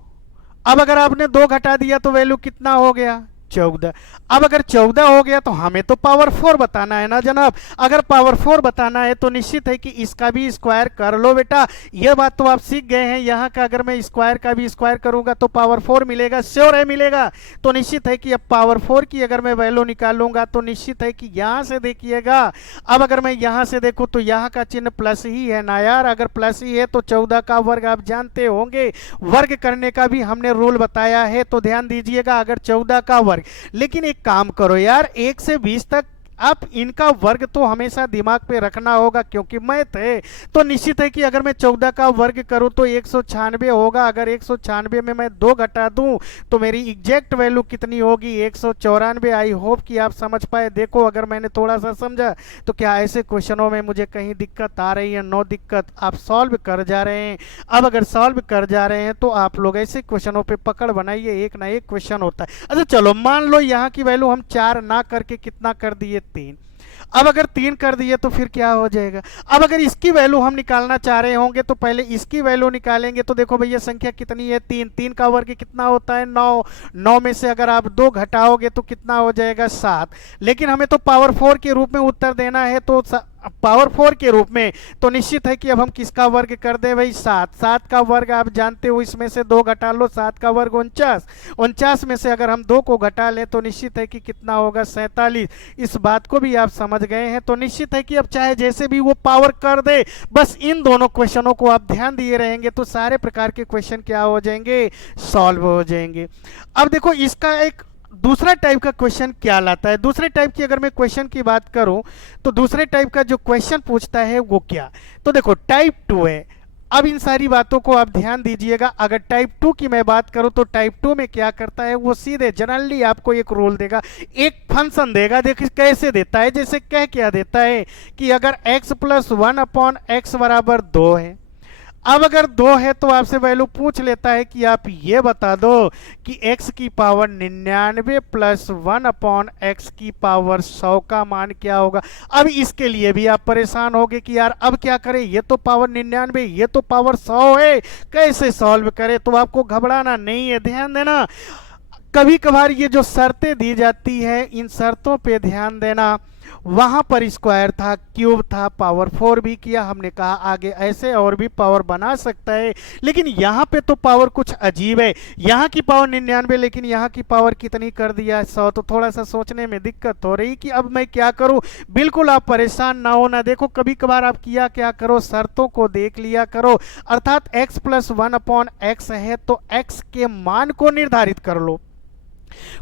अब अगर आपने 2 घटा दिया तो वैल्यू कितना हो गया? 14। अब अगर 14 हो गया तो हमें तो पावर 4 बताना है ना जनाब। अगर पावर 4 बताना है तो निश्चित है कि इसका भी स्क्वायर कर लो बेटा। यह बात तो आप सीख गए हैं। यहाँ का अगर मैं स्क्वायर का भी स्क्वायर करूंगा तो पावर 4 मिलेगा, श्योर है मिलेगा। तो निश्चित है कि अब पावर 4 की अगर मैं वैल्यू निकालूंगा तो निश्चित है कि यहां से देखिएगा, अब अगर मैं यहां से देखूं तो यहाँ का चिन्ह प्लस ही है ना यार। अगर प्लस ही है तो 14 का वर्ग आप जानते होंगे, वर्ग करने का भी हमने रूल बताया है, तो ध्यान दीजिएगा। अगर 14 का वर्ग, लेकिन एक काम करो यार, 1 से 20 तक आप इनका वर्ग तो हमेशा दिमाग पे रखना होगा, क्योंकि मैथ है। तो निश्चित है कि अगर मैं 14 का वर्ग करूं तो 196 होगा। अगर 196 में मैं 2 घटा दूं तो मेरी एग्जैक्ट वैल्यू कितनी होगी? 194। आई होप कि आप समझ पाए। देखो अगर मैंने थोड़ा सा समझा तो क्या ऐसे क्वेश्चनों में मुझे कहीं दिक्कत आ रही है? नो दिक्कत, आप सॉल्व कर जा रहे हैं। अब अगर सॉल्व कर जा रहे हैं तो आप लोग ऐसे क्वेश्चनों पर पकड़ बनाइए, एक ना एक क्वेश्चन होता है। अच्छा चलो मान लो यहाँ की वैल्यू हम 4 ना करके कितना कर दिए? 3। अब अगर 3 कर दिए तो फिर क्या हो जाएगा? अब अगर इसकी वैल्यू हम निकालना चाह रहे होंगे तो पहले इसकी वैल्यू निकालेंगे। तो देखो भैया संख्या कितनी है? 3। 3 का वर्ग कितना होता है? 9। 9 में से अगर आप 2 घटाओगे तो कितना हो जाएगा? 7। लेकिन हमें तो पावर 4 के रूप में उत्तर देना है, तो पावर 4 के रूप में, तो निश्चित है कि अब हम किसका वर्ग कर दे भाई? 7। 7 का वर्ग आप जानते हो, इसमें से 2 घटा लो, 7 का वर्ग 49। 49 में से अगर हम 2 को घटा लें तो निश्चित है कि कितना होगा? 47। इस बात को भी आप समझ गए हैं। तो निश्चित है कि अब चाहे जैसे भी वो पावर कर दे, बस इन दोनों क्वेश्चनों को आप ध्यान दिए रहेंगे तो सारे प्रकार के क्वेश्चन क्या हो जाएंगे? सॉल्व हो जाएंगे। अब देखो इसका एक दूसरा टाइप का क्वेश्चन क्या लाता है। दूसरे टाइप की अगर मैं क्वेश्चन की बात करूं तो दूसरे टाइप का जो क्वेश्चन पूछता है वो क्या, तो देखो टाइप 2 है। अब इन सारी बातों को आप ध्यान दीजिएगा। अगर टाइप 2 की मैं बात करूं तो टाइप 2 में क्या करता है, वो सीधे जनरली आपको एक रूल देगा, एक फंक्शन देगा। देखिए कैसे देता है, जैसे क्या देता है कि अगर x प्लस 1/x बराबर 2 है, अब अगर 2 है तो आपसे वैल्यू पूछ लेता है कि आप ये बता दो कि x की पावर 99 प्लस 1 अपॉन x की पावर 100 का मान क्या होगा। अब इसके लिए भी आप परेशान होगे कि यार अब क्या करें, ये तो पावर 99, ये तो पावर 100 है, कैसे सॉल्व करें। तो आपको घबराना नहीं है, ध्यान देना। कभी कभार ये जो शर्तें दी जाती है, इन शर्तों पे ध्यान देना। वहां पर स्क्वायर था, क्यूब था, पावर 4 भी किया, हमने कहा आगे ऐसे और भी पावर बना सकता है, लेकिन यहाँ पे तो पावर कुछ अजीब है। यहाँ की पावर 99, लेकिन यहाँ की पावर कितनी कर दिया, 100। तो थोड़ा सा सोचने में दिक्कत हो रही कि अब मैं क्या करूं। बिल्कुल आप परेशान ना हो ना। देखो कभी कभार आप किया क्या करो, शर्तों को देख लिया करो। अर्थात x प्लस 1 अपॉन एक्स है तो x के मान को निर्धारित कर लो।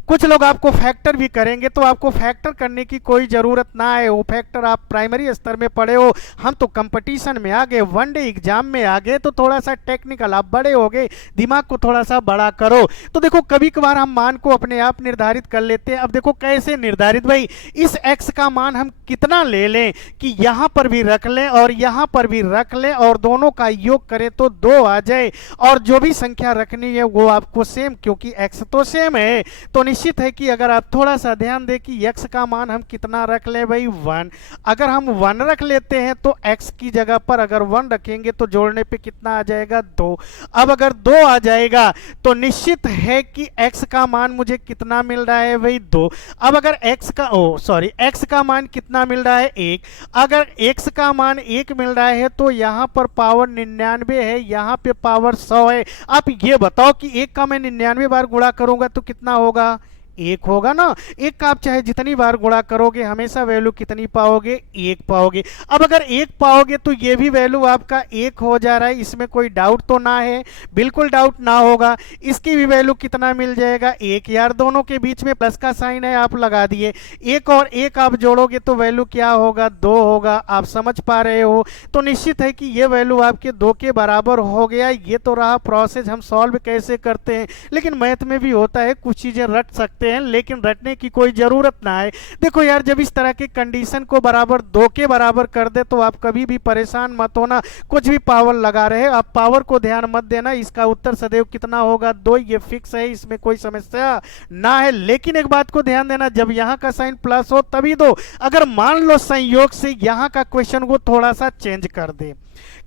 कुछ लोग आपको फैक्टर भी करेंगे, तो आपको फैक्टर करने की कोई जरूरत ना है। वो फैक्टर आप प्राइमरी स्तर में पढ़े हो, हम तो कंपटीशन में आ गए, वन डे एग्जाम में आ गए, तो थोड़ा सा टेक्निकल आप बड़े हो गए, दिमाग को थोड़ा सा बड़ा करो। तो देखो कभी कभार हम मान को अपने आप निर्धारित कर लेते हैं। अब देखो कैसे निर्धारित, भाई इस x का मान हम कितना ले लें कि यहां पर भी रख लें और यहां पर भी रख लें और दोनों का योग करें तो 2 आ जाए, और जो भी संख्या रखनी है वो आपको सेम, क्योंकि x तो सेम है। तो निश्चित है कि अगर आप थोड़ा सा ध्यान दें कि x का मान हम कितना रख ले, भाई 1। अगर हम 1 रख लेते हैं तो x की जगह पर अगर 1 रखेंगे तो जोड़ने पे कितना आ जाएगा, 2। अब अगर 2 आ जाएगा तो निश्चित है कि x का मान मुझे कितना मिल रहा है, भाई 2। अब अगर x का मान कितना मिल रहा है, 1। अगर x का मान 1 मिल रहा है तो यहां पर पावर 99 है, यहां पे पावर 100 है। आप ये बताओ कि 1 का मैं 99 बार गुणा करूंगा तो कितना होगा, 1 होगा ना। 1 का आप चाहे जितनी बार गुणा करोगे हमेशा वैल्यू कितनी पाओगे, 1 पाओगे। अब अगर 1 पाओगे तो ये भी वैल्यू आपका 1 हो जा रहा है, इसमें कोई डाउट तो ना है, बिल्कुल डाउट ना होगा। इसकी भी वैल्यू कितना मिल जाएगा, 1। यार दोनों के बीच में प्लस का साइन है, आप लगा दिए। 1 और 1 आप जोड़ोगे तो वैल्यू क्या होगा, 2 होगा। आप समझ पा रहे हो। तो निश्चित है कि ये वैल्यू आपके 2 के बराबर हो गया। ये तो रहा प्रोसेस हम सॉल्व कैसे करते हैं, लेकिन मैथ में भी होता है कुछ चीजें रट सकते हैं, लेकिन रटने की कोई जरूरत ना है। देखो यार जब इस तरह के कंडीशन को बराबर 2 के बराबर कर दे तो आप कभी भी परेशान मत होना। कुछ भी पावर लगा रहे आप पावर को ध्यान मत देना, इसका उत्तर सदैव कितना होगा, 2। ये फिक्स है, इसमें कोई समस्या ना है। लेकिन एक बात को ध्यान देना, जब यहाँ का साइन प्लस हो तभी दो। अगर मान लो संयोग से यहाँ का क्वेश्चन को थोड़ा सा चेंज कर दे,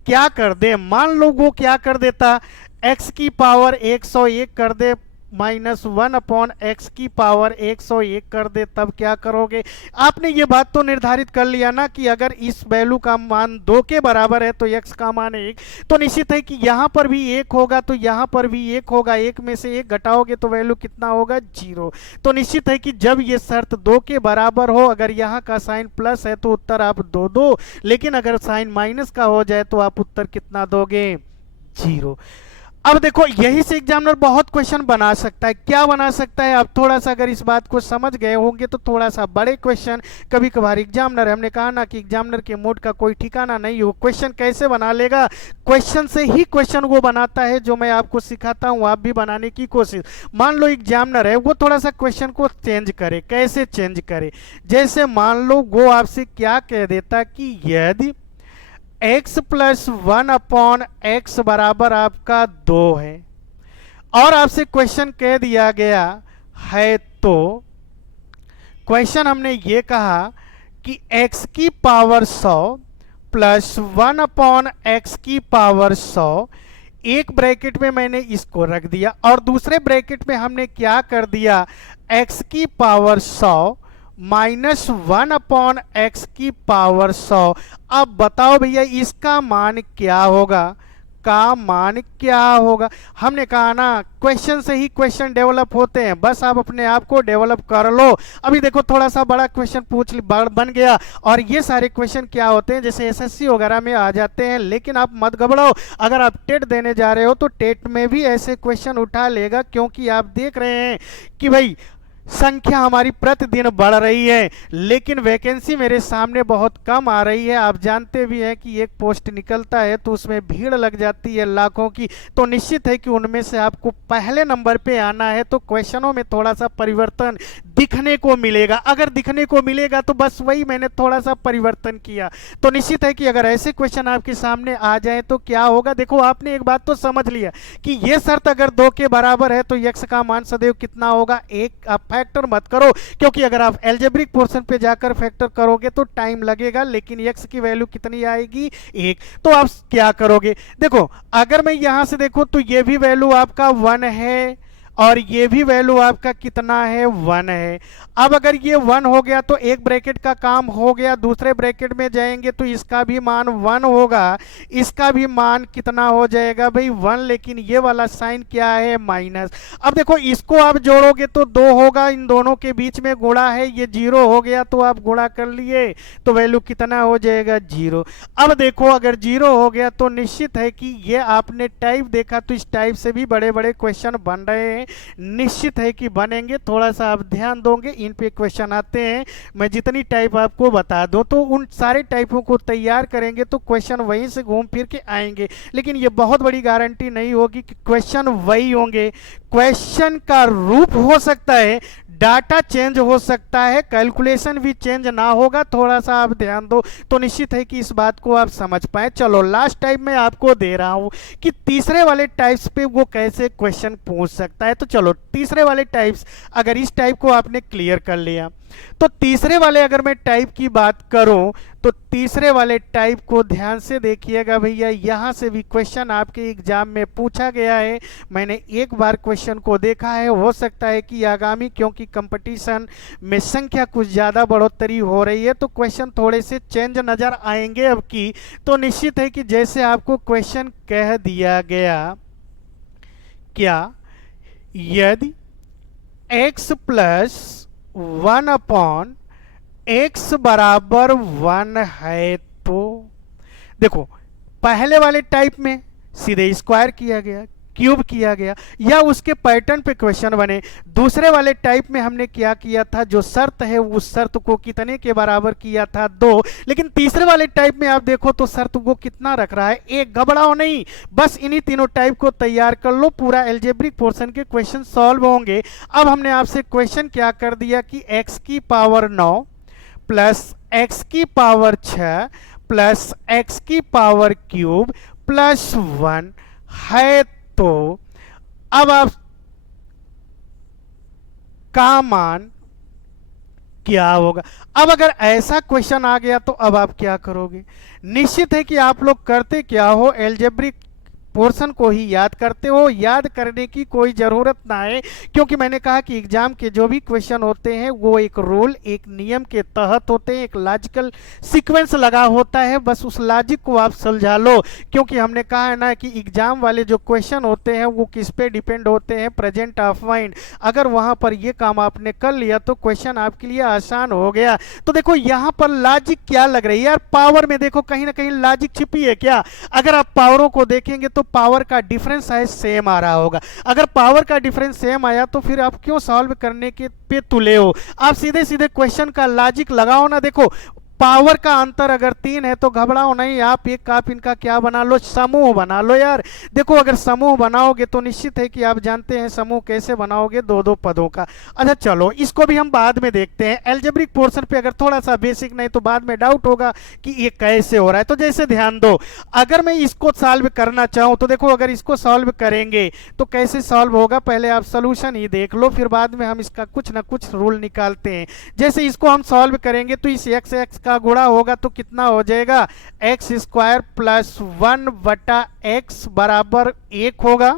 क्या कर दे, मान लो वो क्या कर देता, x की पावर 101 कर दे माइनस 1 अपॉन एक्स की पावर 101 कर दे, तब क्या करोगे। आपने ये बात तो निर्धारित कर लिया ना कि अगर इस वैल्यू का मान 2 के बराबर है तो x का मान 1, तो निश्चित है कि यहां पर भी 1 होगा तो यहां पर भी 1 होगा। 1 में से 1 घटाओगे तो वैल्यू कितना होगा, 0। तो निश्चित है कि जब ये शर्त 2 के बराबर हो, अगर यहाँ का साइन प्लस है तो उत्तर आप 2 दो, लेकिन अगर साइन माइनस का हो जाए तो आप उत्तर कितना दोगे, 0। अब देखो यही से एग्जामिनर बहुत क्वेश्चन बना सकता है। क्या बना सकता है, अब थोड़ा सा अगर इस बात को समझ गए होंगे तो थोड़ा सा बड़े क्वेश्चन। कभी कभार एग्जामिनर, हमने कहा ना कि एग्जामिनर के मूड का कोई ठिकाना नहीं हो, क्वेश्चन कैसे बना लेगा, क्वेश्चन से ही क्वेश्चन वो बनाता है। जो मैं आपको सिखाता हूँ आप भी बनाने की कोशिश। मान लो एग्जामिनर है वो थोड़ा सा क्वेश्चन को चेंज करे, कैसे चेंज करे, जैसे मान लो वो आपसे क्या कह देता कि यदि x प्लस 1 अपॉन एक्स बराबर आपका 2 है और आपसे क्वेश्चन कह दिया गया है, तो क्वेश्चन हमने ये कहा कि x की पावर 100 प्लस 1 अपॉन एक्स की पावर 100, एक ब्रैकेट में मैंने इसको रख दिया और दूसरे ब्रैकेट में हमने क्या कर दिया, x की पावर 100 माइनस 1 अपॉन एक्स की पावर 100। अब बताओ भैया इसका मान क्या होगा, का मान क्या होगा। हमने कहा ना क्वेश्चन से ही क्वेश्चन डेवलप होते हैं, बस आप अपने आप को डेवलप कर लो। अभी देखो थोड़ा सा बड़ा क्वेश्चन बन गया, और ये सारे क्वेश्चन क्या होते हैं जैसे एसएससी वगैरह में आ जाते हैं। लेकिन आप मत घबराओ, अगर आप टेट देने जा रहे हो तो टेट में भी ऐसे क्वेश्चन उठा लेगा, क्योंकि आप देख रहे हैं कि भाई संख्या हमारी प्रतिदिन बढ़ रही है, लेकिन वैकेंसी मेरे सामने बहुत कम आ रही है। आप जानते भी हैं कि एक पोस्ट निकलता है तो उसमें भीड़ लग जाती है लाखों की, तो निश्चित है कि उनमें से आपको पहले नंबर पे आना है। तो क्वेश्चनों में थोड़ा सा परिवर्तन दिखने को मिलेगा। अगर दिखने को मिलेगा तो बस वही मैंने थोड़ा सा परिवर्तन किया। तो निश्चित है कि अगर ऐसे क्वेश्चन आपके सामने आ जाए तो क्या होगा। देखो, आपने एक बात तो समझ लिया कि ये शर्त अगर 2 के बराबर है तो x का मान सदैव कितना होगा, 1। आप फैक्टर मत करो, क्योंकि अगर आप एल्जेब्रिक पोर्शन पे जाकर फैक्टर करोगे तो टाइम लगेगा, लेकिन x की वैल्यू कितनी आएगी, 1। तो आप क्या करोगे, देखो अगर मैं यहां से देखो तो ये भी वैल्यू आपका 1 है और ये भी वैल्यू आपका कितना है, 1 है। अब अगर ये 1 हो गया तो एक ब्रैकेट का काम हो गया, दूसरे ब्रैकेट में जाएंगे तो इसका भी मान 1 होगा, इसका भी मान कितना हो जाएगा भाई, 1। लेकिन ये वाला साइन क्या है, माइनस। अब देखो इसको आप जोड़ोगे तो 2 होगा, इन दोनों के बीच में गुणा है, ये 0 हो गया तो आप गुणा कर लिए तो वैल्यू कितना हो जाएगा, 0। अब देखो अगर 0 हो गया तो निश्चित है कि ये आपने टाइप देखा तो इस टाइप से भी बड़े बड़े क्वेश्चन बन रहे हैं, निश्चित है कि बनेंगे। थोड़ा सा आप ध्यान दोगे, इन पे क्वेश्चन आते हैं। मैं जितनी टाइप आपको बता दूं तो उन सारे टाइपों को तैयार करेंगे तो क्वेश्चन वहीं से घूम फिर के आएंगे, लेकिन ये बहुत बड़ी गारंटी नहीं होगी कि क्वेश्चन वही होंगे। क्वेश्चन का रूप हो सकता है, डाटा चेंज हो सकता है, कैलकुलेशन भी चेंज ना होगा। थोड़ा सा आप ध्यान दो तो निश्चित है कि इस बात को आप समझ पाए। चलो लास्ट टाइप में आपको दे रहा हूं कि तीसरे वाले टाइप्स पे वो कैसे क्वेश्चन पूछ सकता है। तो चलो तीसरे वाले टाइप्स, अगर इस टाइप को आपने क्लियर कर लिया तो तीसरे वाले अगर मैं टाइप की बात करूं तो तीसरे वाले टाइप को ध्यान से देखिएगा भैया। यहां से भी क्वेश्चन आपके एग्जाम में पूछा गया है, मैंने एक बार क्वेश्चन को देखा है, हो सकता है कि आगामी, क्योंकि कंपटीशन में संख्या कुछ ज़्यादा बढ़ोतरी हो रही है तो क्वेश्चन थोड़े से चेंज नज़र आएंगे अब की। तो निश्चित है कि जैसे आपको क्वेश्चन कह दिया गया, क्या यदि x प्लस 1 अपॉन x बराबर 1 है तो देखो पहले वाले टाइप में सीधे स्क्वायर किया गया, क्यूब किया गया या उसके पैटर्न पे क्वेश्चन बने। दूसरे वाले टाइप में हमने क्या किया था, जो शर्त है उस शर्त को कितने के बराबर किया था, 2। लेकिन तीसरे वाले टाइप में आप देखो तो शर्त को कितना रख रहा है, 1। घबराओ नहीं, बस इन्हीं तीनों टाइप को तैयार कर लो, पूरा एल्जेब्रिक पोर्शन के क्वेश्चन सॉल्व होंगे। अब हमने आपसे क्वेश्चन क्या कर दिया कि x की पावर 9 प्लस x की पावर 6 प्लस x की पावर क्यूब प्लस 1 है। तो अब आप का मान क्या होगा। अब अगर ऐसा क्वेश्चन आ गया तो अब आप क्या करोगे। निश्चित है कि आप लोग करते क्या हो, एल्जेब्रिक पोर्शन को ही याद करते हो। याद करने की कोई ज़रूरत ना है, क्योंकि मैंने कहा कि एग्जाम के जो भी क्वेश्चन होते हैं वो एक रूल, एक नियम के तहत होते हैं, एक लॉजिकल सीक्वेंस लगा होता है। बस उस लॉजिक को आप सुलझा लो, क्योंकि हमने कहा है ना कि एग्जाम वाले जो क्वेश्चन होते हैं वो किस पे डिपेंड होते हैं, प्रेजेंट ऑफ माइंड। अगर वहाँ पर ये काम आपने कर लिया तो क्वेश्चन आपके लिए आसान हो गया। तो देखो यहाँ पर लॉजिक क्या लग रही है यार, पावर में देखो कहीं ना कहीं लॉजिक छिपी है क्या। अगर आप पावरों को देखेंगे तो पावर का डिफरेंस शायद सेम आ रहा होगा। अगर पावर का डिफरेंस सेम आया तो फिर आप क्यों सॉल्व करने के पे तुले हो, आप सीधे सीधे क्वेश्चन का लॉजिक लगाओ ना। देखो पावर का अंतर अगर 3 है तो घबराओ नहीं, आप इनका क्या बना लो, समूह बना लो यार। देखो अगर समूह बनाओगे तो निश्चित है कि आप जानते हैं समूह कैसे बनाओगे, 2-2 पदों का। अच्छा चलो इसको भी हम बाद में देखते हैं। एल्जेब्रिक पोर्शन पे अगर थोड़ा सा बेसिक नहीं तो बाद में डाउट होगा कि ये कैसे हो रहा है। तो जैसे ध्यान दो, अगर मैं इसको सॉल्व करना चाहूँ तो देखो अगर इसको सॉल्व करेंगे तो कैसे सॉल्व होगा, पहले आप सोल्यूशन ही देख लो, फिर बाद में हम इसका कुछ ना कुछ रूल निकालते हैं। जैसे इसको हम सॉल्व करेंगे तो इस x का गुणा होगा तो कितना हो जाएगा, एक्स स्क्वायर प्लस 1 बटा x बराबर 1 होगा।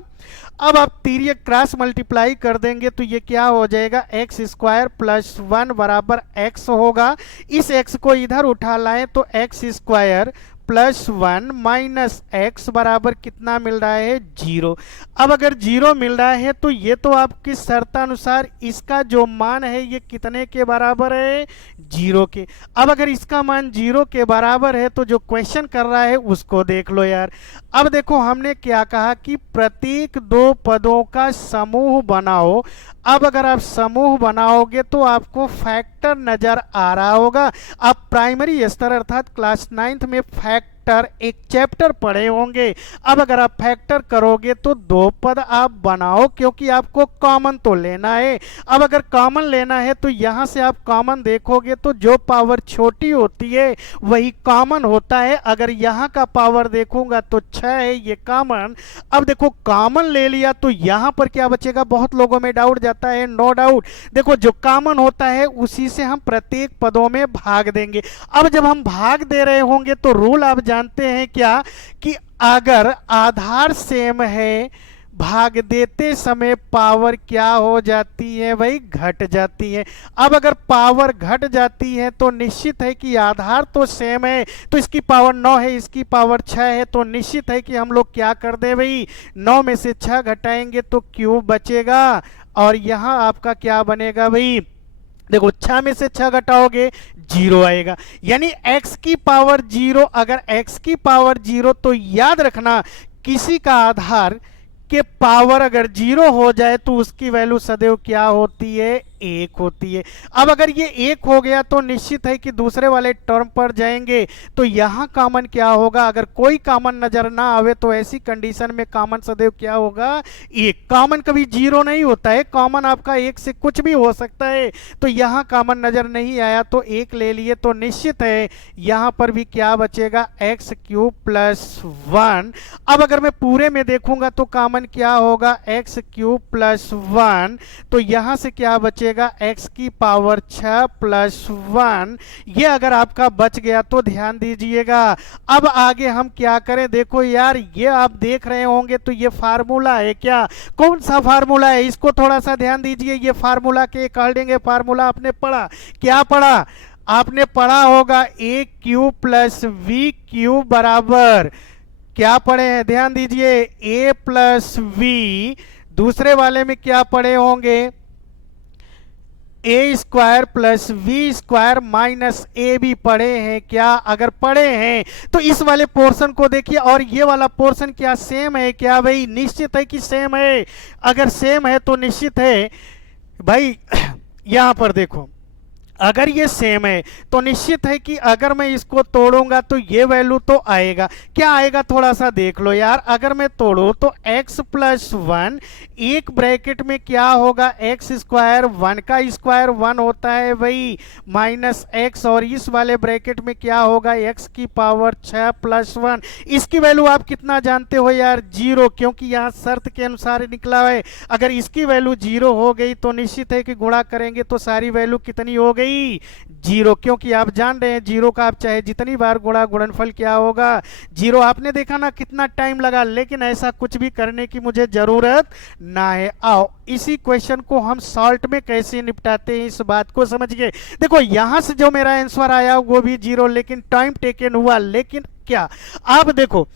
अब आप तिर्यक क्रॉस मल्टीप्लाई कर देंगे तो ये क्या हो जाएगा, एक्स स्क्वायर प्लस 1 बराबर x होगा। इस x को इधर उठा लाएं तो x square plus 1 minus x बराबर कितना मिल रहा है, 0। अब अगर 0 मिल रहा है तो ये तो आपकी शर्तानुसार इसका जो मान है ये कितने के बराबर है, 0 के। अब अगर इसका मान 0 के बराबर है तो जो क्वेश्चन कर रहा है उसको देख लो यार। अब देखो हमने क्या कहा कि प्रत्येक 2 पदों का समूह बनाओ। अब अगर आप समूह बनाओगे तो आपको फैक्टर नजर आ रहा होगा। आप प्राइमरी स्तर अर्थात क्लास 9th में फैक्टर एक चैप्टर पढ़े होंगे। अब अगर आप फैक्टर करोगे तो दो पद आप बनाओ, क्योंकि आपको कॉमन तो लेना है। अब अगर कॉमन लेना है तो यहां से आप कॉमन देखोगे तो जो पावर छोटी होती है वही कॉमन होता है। अगर यहां का पावर देखूंगा तो 6 है, ये कॉमन। अब देखो कॉमन ले लिया तो यहां पर क्या बचेगा, बहुत लोगों में डाउट जाता है। नो डाउट, देखो जो कॉमन होता है उसी से हम प्रत्येक पदों में भाग देंगे। अब जब हम भाग दे रहे होंगे तो रूल आप जानते हैं क्या, कि अगर आधार सेम है भाग देते समय पावर क्या हो जाती है भाई, घट जाती है। अब अगर पावर घट जाती है तो निश्चित है कि आधार तो सेम है, तो इसकी पावर 9 है, इसकी पावर 6 है, तो निश्चित है कि हम लोग क्या कर दे भाई, 9 में से 6 घटाएंगे तो क्यूब बचेगा। और यहां आपका क्या बनेगा भाई, देखो 6 में से 6 घटाओगे 0 आएगा, यानी x की पावर 0। अगर x की पावर 0 तो याद रखना किसी का आधार के पावर अगर 0 हो जाए तो उसकी वैल्यू सदैव क्या होती है, 1 होती है। अब अगर ये 1 हो गया तो निश्चित है कि दूसरे वाले टर्म पर जाएंगे तो यहां कॉमन क्या होगा, अगर कोई कॉमन नजर ना आवे तो ऐसी कंडीशन में कॉमन सदैव क्या होगा, 1। कॉमन कभी 0 नहीं होता है, कॉमन आपका 1 से कुछ भी हो सकता है। तो यहां कॉमन नजर नहीं आया तो 1 ले लिए, तो निश्चित है यहां पर भी क्या बचेगा, x क्यूब प्लस 1। अब अगर मैं पूरे में देखूंगा तो कॉमन क्या होगा, x क्यूब प्लस 1, तो यहां से क्या बचेगा, x की पावर 6 प्लस 1। ये अगर आपका बच गया तो ध्यान दीजिएगा। अब आगे हम क्या करें, देखो यार ये आप देख रहे होंगे तो ये फार्मूला है क्या, कौन सा फार्मूला है, इसको थोड़ा सा ध्यान दीजिए। ये फार्मूला के कहेंगे फार्मूला आपने पढ़ा, क्या पढ़ा, आपने पढ़ा होगा a cube plus v cube बराबर क्या पढ़े हैं, ध्यान दीजिए, a प्लस वी। दूसरे वाले में क्या पढ़े होंगे, A square plus B square minus A भी पढ़े हैं क्या, अगर पढ़े हैं तो इस वाले पोर्शन को देखिए। और ये वाला पोर्शन क्या सेम है क्या भाई, निश्चित है कि सेम है। अगर सेम है तो निश्चित है भाई यहां पर देखो, अगर ये सेम है तो निश्चित है कि अगर मैं इसको तोड़ूंगा तो ये वैल्यू तो आएगा, क्या आएगा थोड़ा सा देख लो यार। अगर मैं तोड़ू तो x प्लस 1, एक ब्रैकेट में क्या होगा, x स्क्वायर, 1 का स्क्वायर 1 होता है भाई, माइनस x, और इस वाले ब्रैकेट में क्या होगा, x की पावर 6 प्लस 1। इसकी वैल्यू आप कितना जानते हो यार, 0, क्योंकि यहाँ शर्त के अनुसार निकला है। अगर इसकी वैल्यू 0 हो गई तो निश्चित है कि गुणा करेंगे तो सारी वैल्यू कितनी हो गई, 0, क्योंकि आप जान रहे हैं 0 का आप चाहे जितनी बार गुणा, गुणनफल क्या होगा, 0। आपने देखा ना कितना टाइम लगा, लेकिन ऐसा कुछ भी करने की मुझे जरूरत ना है। आओ इसी क्वेश्चन को हम सॉल्ट में कैसे निपटाते हैं इस बात को समझिए। देखो यहां से जो मेरा आंसर आया वो भी 0, लेकिन टाइम टेकन हुआ, लेकिन क्या, आप देखो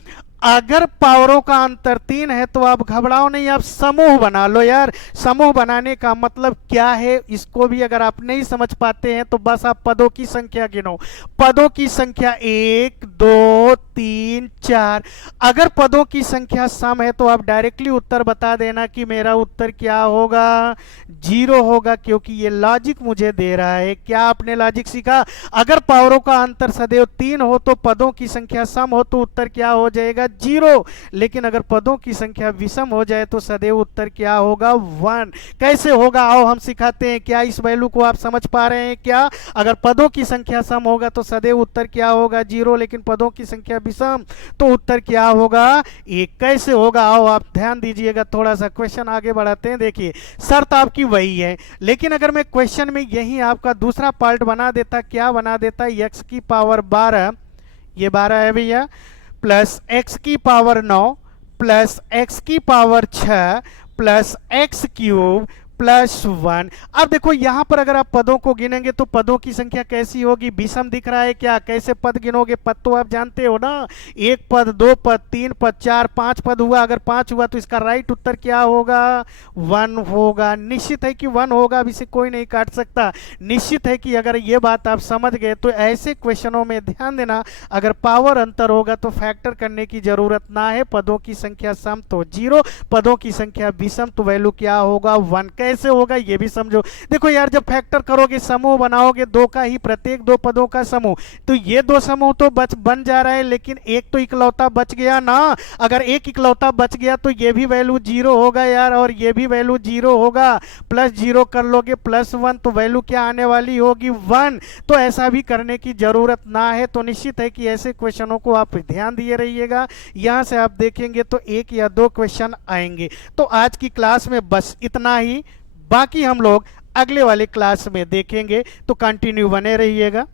अगर पावरों का अंतर 3 है तो आप घबराओ नहीं, आप समूह बना लो यार। समूह बनाने का मतलब क्या है, इसको भी अगर आप नहीं समझ पाते हैं तो बस आप पदों की संख्या गिनो। पदों की संख्या 1 2 3 4। अगर पदों की संख्या सम है तो आप डायरेक्टली उत्तर बता देना कि मेरा उत्तर क्या होगा, 0 होगा, क्योंकि ये लॉजिक मुझे दे रहा है। क्या आपने लॉजिक सीखा, अगर पावरों का अंतर सदैव 3 हो तो पदों की संख्या सम हो तो उत्तर क्या हो जाएगा, 0। लेकिन अगर पदों की संख्या विषम हो जाए तो सदैव उत्तर क्या होगा, 1। कैसे होगा, आओ हम सिखाते हैं। क्या इस वैल्यू को आप समझ पा रहे हैं क्या, अगर पदों की संख्या सम होगा तो सदैव उत्तर क्या होगा, 0, लेकिन पदों की संख्या विषम तो उत्तर क्या होगा, 1। कैसे होगा, आओ आप ध्यान दीजिएगा। थोड़ा सा क्वेश्चन आगे बढ़ाते हैं। देखिए शर्त आपकी वही है, लेकिन अगर मैं क्वेश्चन में यही आपका दूसरा पार्ट बना देता, क्या बना देता, x की पावर 12, ये 12 है भैया, प्लस x की पावर 9 प्लस x की power 6 plus x cube plus 1। अब देखो यहां पर अगर आप पदों को गिनेंगे तो पदों की संख्या कैसी होगी, विषम दिख रहा है क्या, कैसे पद गिनोगे, पद तो आप जानते हो ना, 1 पद 2 पद 3 पद 4 5 पद हुआ। अगर 5 हुआ तो इसका राइट उत्तर क्या होगा, 1 होगा। निश्चित है कि 1 होगा, अब इसे कोई नहीं काट सकता। निश्चित है कि अगर ये बात आप समझ गए तो ऐसे क्वेश्चनों में ध्यान देना, अगर पावर अंतर होगा तो फैक्टर करने की जरूरत ना है। पदों की संख्या सम तो 0, पदों की संख्या विषम तो वैल्यू क्या होगा, 1। कैसे होगा ये भी समझो। देखो यार, जब फैक्टर करोगे, समूह बनाओगे दो का ही, प्रत्येक दो पदों का समूह, तो ये दो समूह तो बन जा रहा है, लेकिन एक तो इकलौता बच गया ना। अगर एक इकलौता बच गया तो ये भी वैल्यू जीरो होगा यार, और ये भी वैल्यू जीरो होगा। प्लस जीरो कर लोगे +1, तो वैल्यू क्या आने वाली होगी 1। तो ऐसा भी करने की जरूरत ना है। तो निश्चित है कि ऐसे क्वेश्चनों को आप ध्यान दिए रहिएगा। यहां से आप देखेंगे तो एक या दो क्वेश्चन आएंगे। तो आज की क्लास में बस इतना ही, बाकी हम लोग अगले वाले क्लास में देखेंगे। तो कंटिन्यू बने रहिएगा।